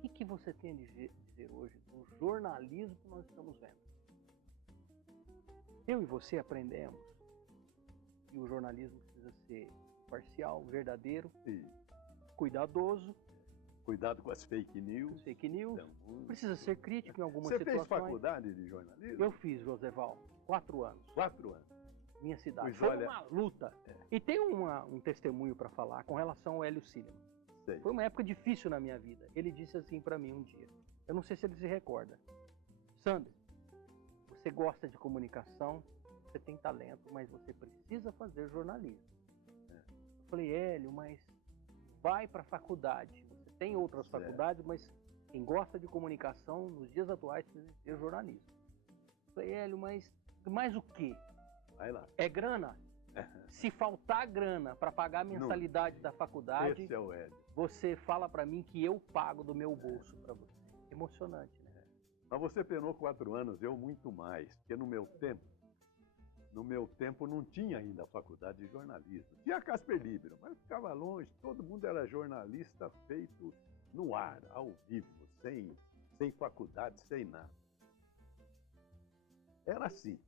O que você tem a dizer hoje do jornalismo que nós estamos vendo? Eu e você aprendemos que o jornalismo precisa ser parcial, verdadeiro, cuidadoso. Cuidado com as fake news. Fake news. Então, precisa ser crítico em algumas Você situações. fez faculdade de jornalismo? Eu fiz, Joseval, 4 anos. 4 anos. Minha cidade. Pois Foi olha, uma luta. E tem um testemunho para falar com relação ao Hélio Silema. Sei. Foi uma época difícil na minha vida. Ele disse assim para mim um dia. Eu não sei se ele se recorda. Sandro, você gosta de comunicação, você tem talento, mas você precisa fazer jornalismo. Eu falei, Hélio, mas vai para a faculdade. Você tem outras faculdades, mas quem gosta de comunicação nos dias atuais precisa ser jornalismo. Eu falei, Hélio, mas mais o quê? Vai lá. É grana? Se faltar grana para pagar a mensalidade da faculdade, Esse é o Hélio. você fala para mim que eu pago do meu bolso para você. Emocionante, né? Mas você penou 4 anos, eu muito mais, porque no meu tempo não tinha ainda a faculdade de jornalismo. Tinha a Casper Libero, mas ficava longe, todo mundo era jornalista feito no ar, ao vivo, sem faculdade, sem nada. Era assim.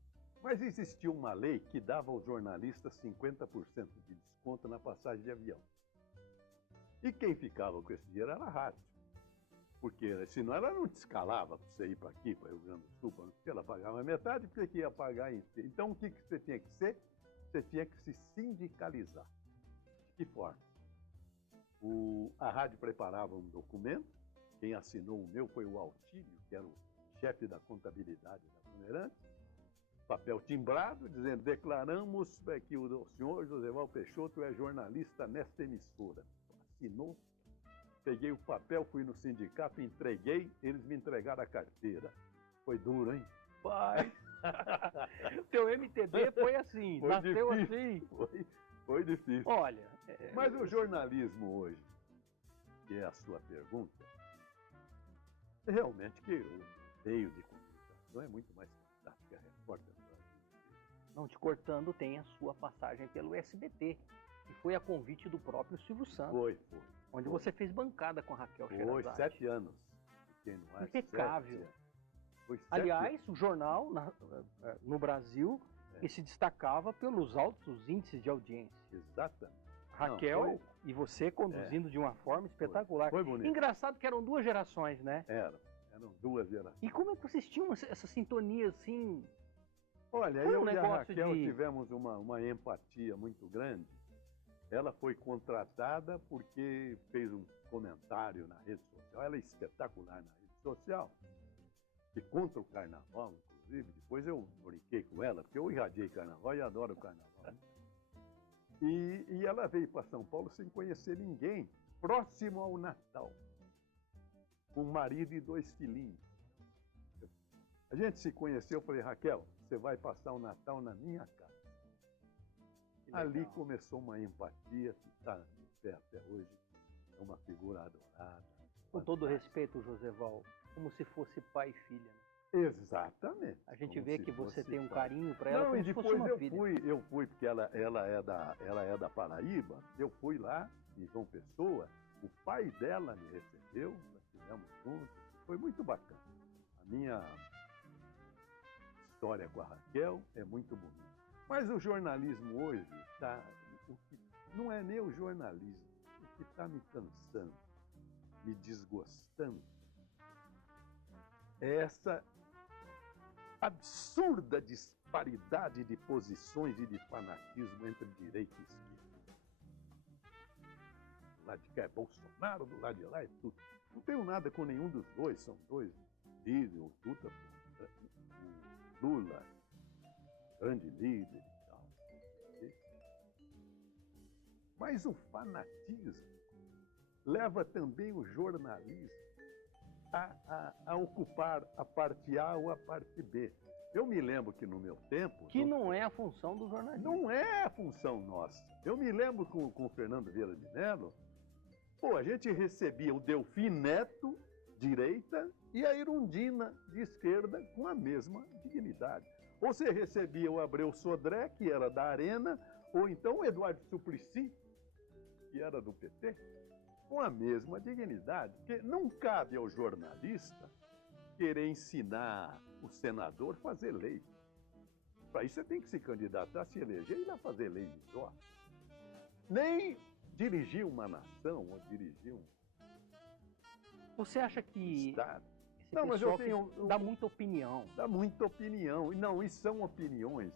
Mas existia uma lei que dava aos jornalistas 50% de desconto na passagem de avião. E quem ficava com esse dinheiro era a rádio. Porque senão ela não te escalava para você ir para aqui, para o Rio Grande do Sul, porque ela pagava metade, porque que ia pagar inteiro. Então o que você tinha que ser? Você tinha que se sindicalizar. De que forma? A rádio preparava um documento, quem assinou o meu foi o Altílio, que era o chefe da contabilidade da Bandeirantes, papel timbrado, dizendo, declaramos que o senhor Joseval Peixoto é jornalista nesta emissora. Assinou, peguei o papel, fui no sindicato, entreguei, eles me entregaram a carteira. Foi duro, hein? Pai! Teu MTB foi assim, Foi nasceu difícil, assim. Foi difícil. Olha... Mas o jornalismo hoje, que é a sua pergunta, realmente que o meio de comunicação é muito mais fantástico que a repórter. Não te cortando, tem a sua passagem pelo SBT, que foi a convite do próprio Silvio Santos. Foi. Onde você fez bancada com a Raquel Foi Sherazade. 7 anos. Fiquei no ar, Impecável. 7 anos. Foi 7 Aliás, anos. o jornal no Brasil que se destacava pelos altos índices de audiência. Exatamente. Raquel e você conduzindo de uma forma espetacular. Foi bonito. Engraçado que eram 2 gerações, né? Eram 2 gerações. E como é que vocês tinham essa sintonia assim? Olha, Foi eu e a negócio Raquel tivemos uma empatia muito grande. Ela foi contratada porque fez um comentário na rede social. Ela é espetacular na rede social. E contra o carnaval, inclusive. Depois eu brinquei com ela, porque eu irradiei carnaval e adoro o carnaval. E ela veio para São Paulo sem conhecer ninguém, próximo ao Natal. um marido e 2 filhinhos. A gente se conheceu, eu falei, Raquel, você vai passar o Natal na minha casa. Ali começou uma empatia que está de pé até hoje. É uma figura adorada. Com todo respeito, Joséval, como se fosse pai e filha, né? Exatamente. A gente Como vê se que você fosse tem um pai. carinho para ela Não, como e se fosse depois uma filha. eu fui, porque ela é da Paraíba, eu fui lá, em João Pessoa, o pai dela me recebeu, nós estivemos juntos, foi muito bacana. A minha história com a Raquel é muito bonita. Mas o jornalismo hoje não é nem o jornalismo, o que está me cansando, me desgostando, é essa absurda disparidade de posições e de fanatismo entre direita e esquerda. Do lado de cá é Bolsonaro, do lado de lá é tudo. Não tenho nada com nenhum dos dois, são dois líderes, o Duda, o Lula, grande líder e tal. Mas o fanatismo leva também o jornalismo a ocupar a parte A ou a parte B. Eu me lembro que no meu tempo... Que não é a função do jornalismo. Não é a função nossa. Eu me lembro com o Fernando Vieira de Mello, a gente recebia o Delfim Neto, direita, e a Irundina, de esquerda, com a mesma dignidade. Ou você recebia o Abreu Sodré, que era da Arena, ou então o Eduardo Suplicy, que era do PT, com a mesma dignidade. Porque não cabe ao jornalista querer ensinar o senador a fazer lei. Para isso você tem que se candidatar, se eleger e ir lá fazer lei melhor. Nem dirigir uma nação ou dirigir um Você acha que Estado. esse Não, mas eu pessoal tenho... dá muita opinião? Dá muita opinião. E não, isso são opiniões.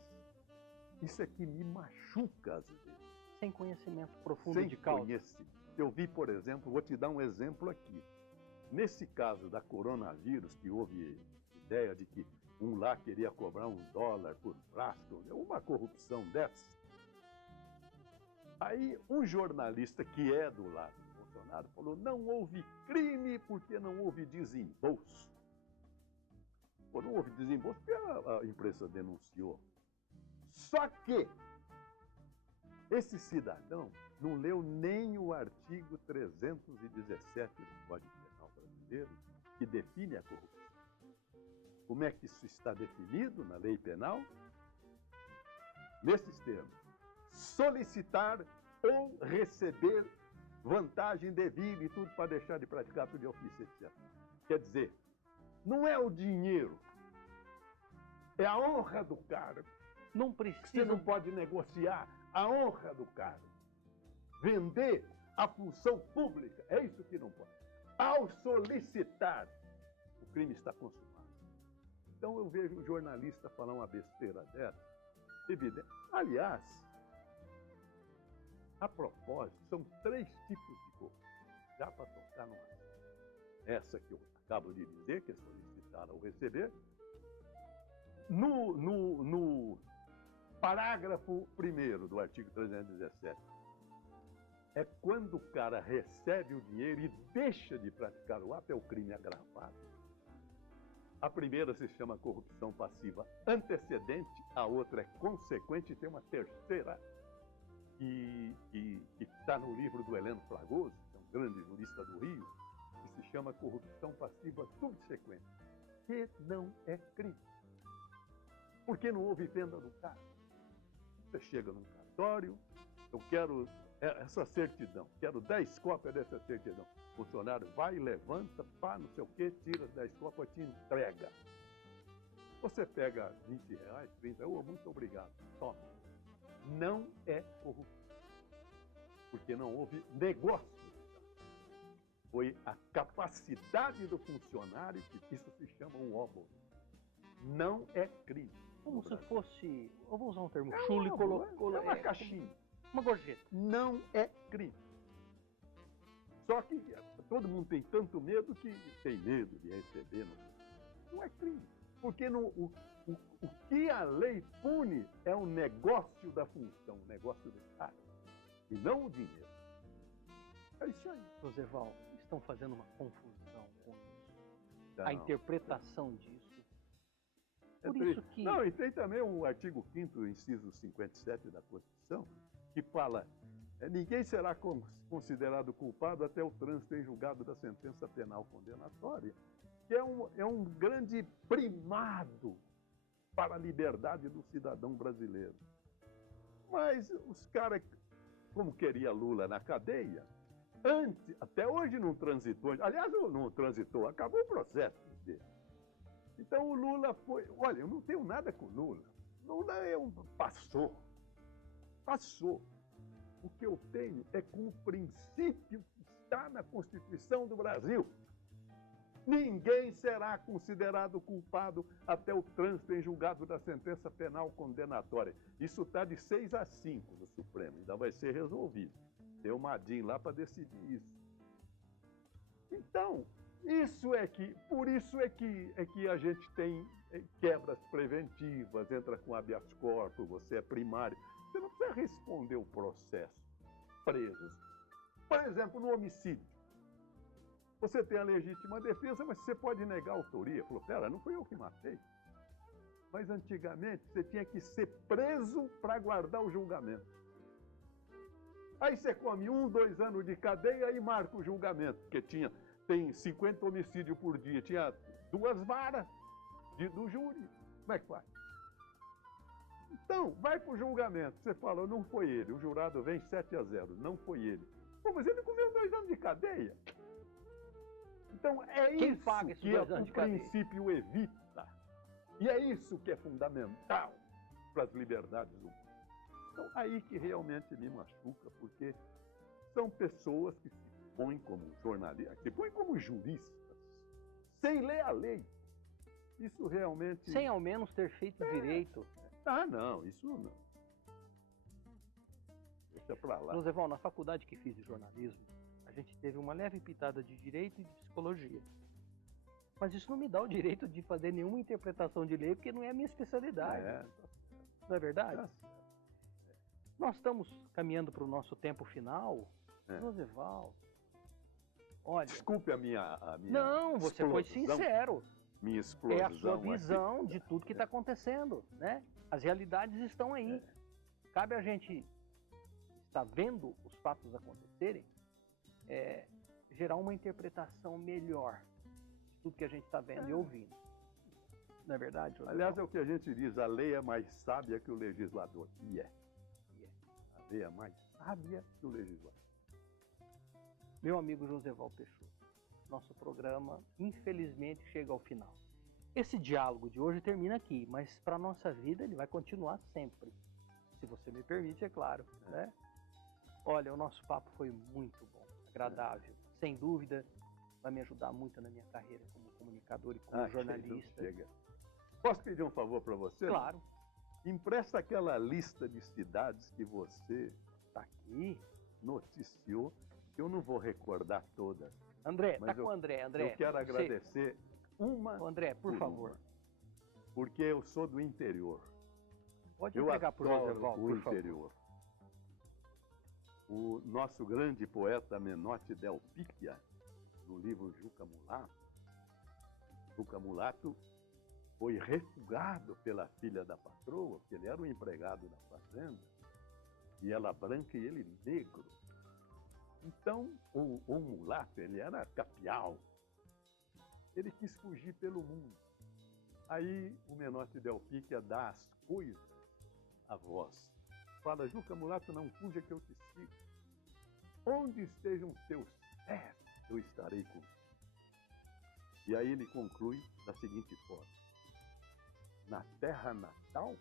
Isso aqui me machuca às vezes. Sem conhecimento profundo Sem de causa. conhecimento. Eu vi, por exemplo, vou te dar um exemplo aqui. Nesse caso da coronavírus, que houve ideia de que um lá queria cobrar $1 por frasco, uma corrupção dessa. Aí um jornalista que é do lado do Bolsonaro falou, não houve crime porque não houve desembolso. Não houve desembolso porque a imprensa denunciou. Só que esse cidadão não leu nem o artigo 317 do Código Penal brasileiro, que define a corrupção. Como é que isso está definido na lei penal? Nesses termos: solicitar ou receber vantagem devida e tudo para deixar de praticar ato de ofício, etc. Quer dizer, não é o dinheiro, é a honra do cargo. Não precisa. Você não pode negociar a honra do cargo. Vender a função pública, é isso que não pode. Ao solicitar, o crime está consumado. Então eu vejo um jornalista falar uma besteira dessa, evidente. Aliás, a propósito, são 3 tipos de corrupção. Já para tocar numa. Essa que eu acabo de dizer, que é solicitar ou receber. No parágrafo 1º do artigo 317, é quando o cara recebe o dinheiro e deixa de praticar o ato, é o crime agravado. A primeira se chama corrupção passiva antecedente, a outra é consequente, e tem uma terceira que está no livro do Heleno Fragoso, que é um grande jurista do Rio, que se chama corrupção passiva subsequente, que não é crime. Porque não houve venda do carro. Você chega num cartório, eu quero essa certidão, quero 10 cópias dessa certidão. O funcionário vai, levanta, pá, não sei o quê, tira as 10 cópias e te entrega. Você pega R$20, 30, muito obrigado, toma. Não é corrupção, porque não houve negócio. Foi a capacidade do funcionário, que isso se chama um óbolo. Não é crime. Como se fosse, eu vou usar um termo É chulo e é uma caixinha. Uma gorjeta. Não é crime. Só que todo mundo tem tanto medo que tem medo de receber. Não é crime. Porque o que a lei pune é o negócio da função, o negócio do cara, e não o dinheiro. É isso aí. Joséval, estão fazendo uma confusão com Então, a interpretação disso. É Por triste. isso que... Não, e tem também o artigo 5º, inciso 57 da Constituição, que fala: ninguém será considerado culpado até o trânsito em julgado da sentença penal condenatória, que é um grande primado para a liberdade do cidadão brasileiro. Mas os caras, como queria Lula na cadeia, até hoje não transitou. Aliás, não transitou, acabou o processo dele. Então o Lula foi... Olha, eu não tenho nada com o Lula. Lula passou. Passou. O que eu tenho é com o princípio que está na Constituição do Brasil. Ninguém será considerado culpado até o trânsito em julgado da sentença penal condenatória. Isso está de 6-5 no Supremo, ainda vai ser resolvido. Tem o Madin lá para decidir isso. Então, por isso é que a gente tem quebras preventivas, entra com habeas corpus, você é primário. Você não precisa responder o processo. Presos. Por exemplo, no homicídio. Você tem a legítima defesa, mas você pode negar a autoria. Falou, pera, não fui eu que matei. Mas antigamente você tinha que ser preso para aguardar o julgamento. Aí você come 1, 2 anos de cadeia e marca o julgamento, porque tem 50 homicídios por dia, tinha 2 varas do júri. Como é que faz? Então, vai para o julgamento. Você fala, não foi ele. O jurado vem 7-0, não foi ele. Pô, mas ele comeu 2 anos de cadeia. Então, é Quem isso paga esses que 2 anos o de cadeia? princípio evita. E é isso que é fundamental para as liberdades humanas. Então, aí que realmente me machuca, porque são pessoas que se põem como jornalistas, se põem como juristas, sem ler a lei. Isso realmente... Sem ao menos ter feito direito. Ah, não, isso não. Deixa pra lá. Joseval, na faculdade que fiz de jornalismo, a gente teve uma leve pitada de direito e de psicologia. Mas isso não me dá o direito de fazer nenhuma interpretação de lei, porque não é a minha especialidade. Não é verdade? Nós estamos caminhando para o nosso tempo final. Joseval, olha... Desculpe a minha Não, você foi sincero. Minha explosão. É a sua visão aqui. de tudo que está acontecendo, né? As realidades estão aí. Cabe a gente estar vendo os fatos acontecerem, gerar uma interpretação melhor de tudo que a gente está vendo e ouvindo. Não é verdade, Joseval? Aliás, é o que a gente diz, a lei é mais sábia que o legislador. E é. A lei é mais sábia que o legislador. Meu amigo Joseval Peixoto, nosso programa, infelizmente, chega ao final. Esse diálogo de hoje termina aqui, mas para a nossa vida ele vai continuar sempre. Se você me permite, é claro. Né? Olha, o nosso papo foi muito bom, agradável. Sem dúvida, vai me ajudar muito na minha carreira como comunicador e como jornalista. Chega. Posso pedir um favor para você? Claro. Empresta aquela lista de cidades que você noticiou, que eu não vou recordar todas. André, tá com o André. Eu quero agradecer André, por favor. Porque eu sou do interior. Pode entregar para o Joseval, o interior. O nosso grande poeta Menotti Del Picchia, no livro Juca Mulato foi refugado pela filha da patroa, porque ele era um empregado da fazenda, e ela branca e ele negro. Então, o mulato, ele era capial. Ele quis fugir pelo mundo. Aí o Menotti Del Picchia dá as coisas à voz. Fala, Juca Mulato, não fuja que eu te sigo. Onde estejam teus pés, eu estarei contigo. E aí ele conclui da seguinte forma. Na terra natal,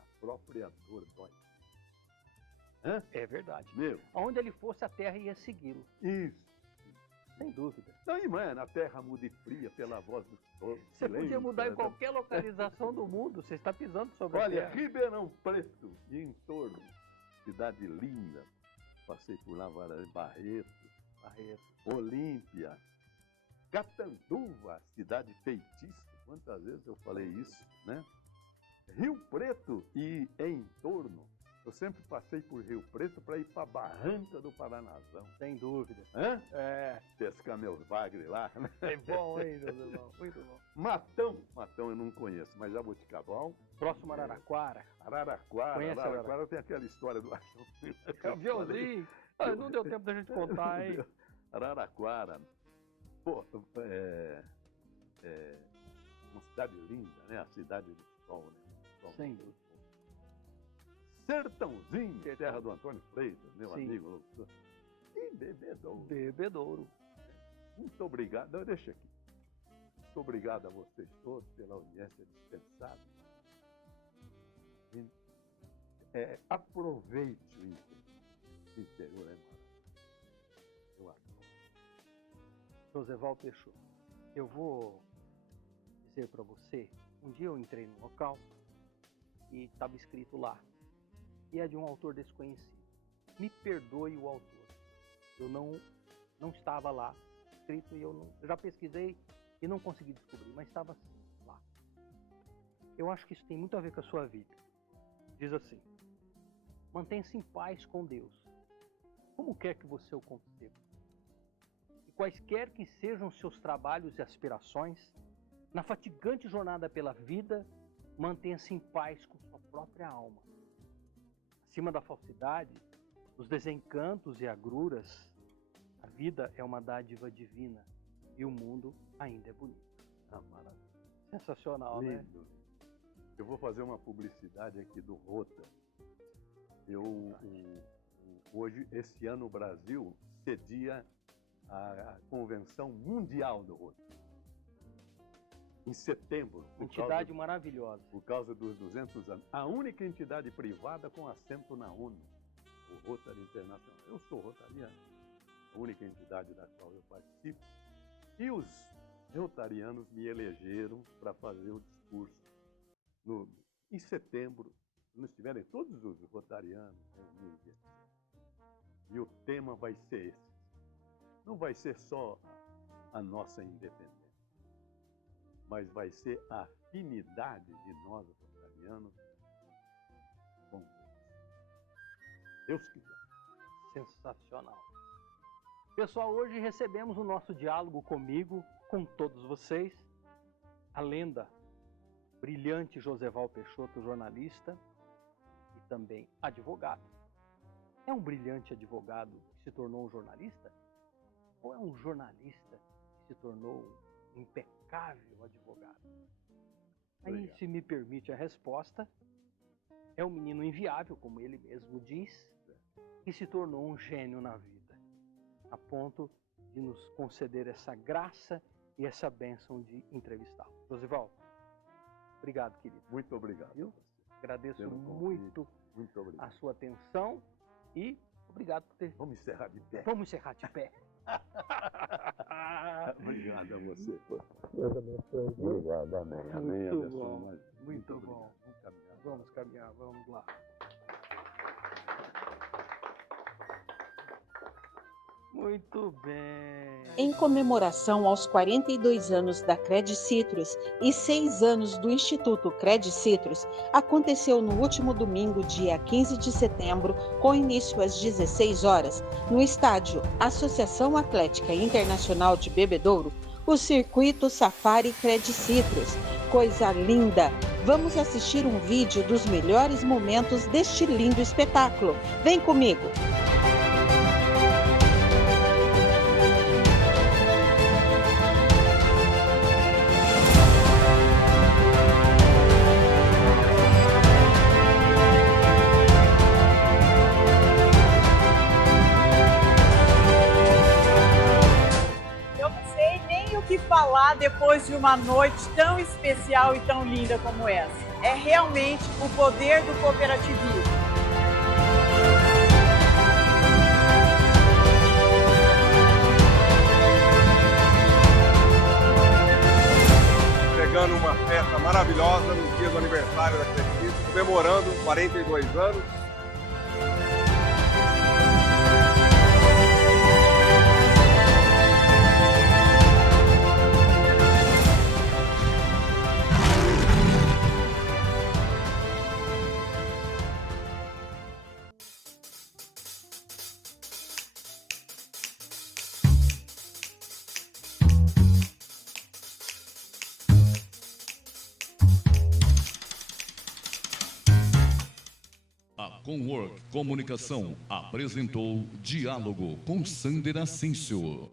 a própria dor dói. É verdade. Meu. Onde ele fosse, a terra ia segui-lo. Isso. Sem dúvida. Não, irmã, na terra muda e fria pela voz do sol. Você podia mudar em qualquer localização do mundo, você está pisando sobre a terra. Olha, Ribeirão Preto e em torno, cidade linda. Passei por lá, Barreto, Olímpia, Catanduva, cidade feitiça. Quantas vezes eu falei isso, né? Rio Preto e em torno, Eu sempre passei por Rio Preto para ir para Barranca do Paranazão. Sem dúvida. Hã? É. Pescar meus bagres lá. É bom, hein, Josevão? Muito bom. Matão eu não conheço, mas Jaboticabal. Próximo a Araraquara. Conhece Araraquara tem aquela história do aviãozinho. Não deu tempo da gente contar, hein? Araraquara. Pô, uma cidade linda, né? A cidade do sol, né? Sem dúvida. Sertãozinho, terra do Antônio Freitas, meu Sim. amigo locutor. E Bebedouro. Bebedouro. Muito obrigado. Não, deixa aqui. Muito obrigado a vocês todos pela audiência dispensada. Aproveite o interior. O interior é maravilhoso. Eu adoro. Joseval Peixoto, eu vou dizer para você, um dia eu entrei no local e estava escrito lá, e é de um autor desconhecido. Me perdoe o autor. Eu não estava lá escrito e eu já pesquisei e não consegui descobrir, mas estava lá. Eu acho que isso tem muito a ver com a sua vida. Diz assim: mantenha-se em paz com Deus, como quer que você o conceba. E quaisquer que sejam seus trabalhos e aspirações, na fatigante jornada pela vida, mantenha-se em paz com sua própria alma. Acima da falsidade, dos desencantos e agruras, a vida é uma dádiva divina e o mundo ainda é bonito. Maravilha. Sensacional, lindo, né? Eu vou fazer uma publicidade aqui do Rota. Hoje, esse ano, o Brasil cedia a Convenção Mundial do Rota. Em setembro. Entidade maravilhosa. Por causa dos 200 anos. A única entidade privada com assento na ONU, o Rotary Internacional. Eu sou rotariano, a única entidade da qual eu participo. E os rotarianos me elegeram para fazer o discurso em setembro. Nós estiverem todos os rotarianos reunidos. E o tema vai ser esse. Não vai ser só a nossa independência, mas vai ser a afinidade de nós, rotarianos, com Deus quiser. Sensacional. Pessoal, hoje recebemos o nosso diálogo comigo, com todos vocês, a lenda, brilhante Joseval Peixoto, jornalista e também advogado. É um brilhante advogado que se tornou um jornalista? Ou é um jornalista que se tornou um impecável advogado? Aí, Obrigado. se me permite a resposta, é um menino inviável, como ele mesmo diz, que se tornou um gênio na vida, a ponto de nos conceder essa graça e essa bênção de entrevistá-lo. Josival, obrigado, querido. Muito obrigado. Viu? Agradeço Pelo muito obrigado. a sua atenção e obrigado por ter... Vamos encerrar de pé. Vamos encerrar de pé. Obrigado a você. Deus abençoe. Obrigado, amém. Amém. Muito abençoe bom, nós. muito obrigado. bom. Vamos caminhar, vamos lá. Muito bem. Em comemoração aos 42 anos da Cred Citrus e 6 anos do Instituto Cred Citrus, aconteceu no último domingo, dia 15 de setembro, com início às 16 horas, no estádio Associação Atlética Internacional de Bebedouro, o circuito Safari Cred Citrus. Coisa linda! Vamos assistir um vídeo dos melhores momentos deste lindo espetáculo. Vem comigo! Falar depois de uma noite tão especial e tão linda como essa. É realmente o poder do cooperativismo. Chegando uma festa maravilhosa no dia do aniversário da Credicito, comemorando 42 anos. Work Comunicação apresentou Diálogo com Sander Ascencio.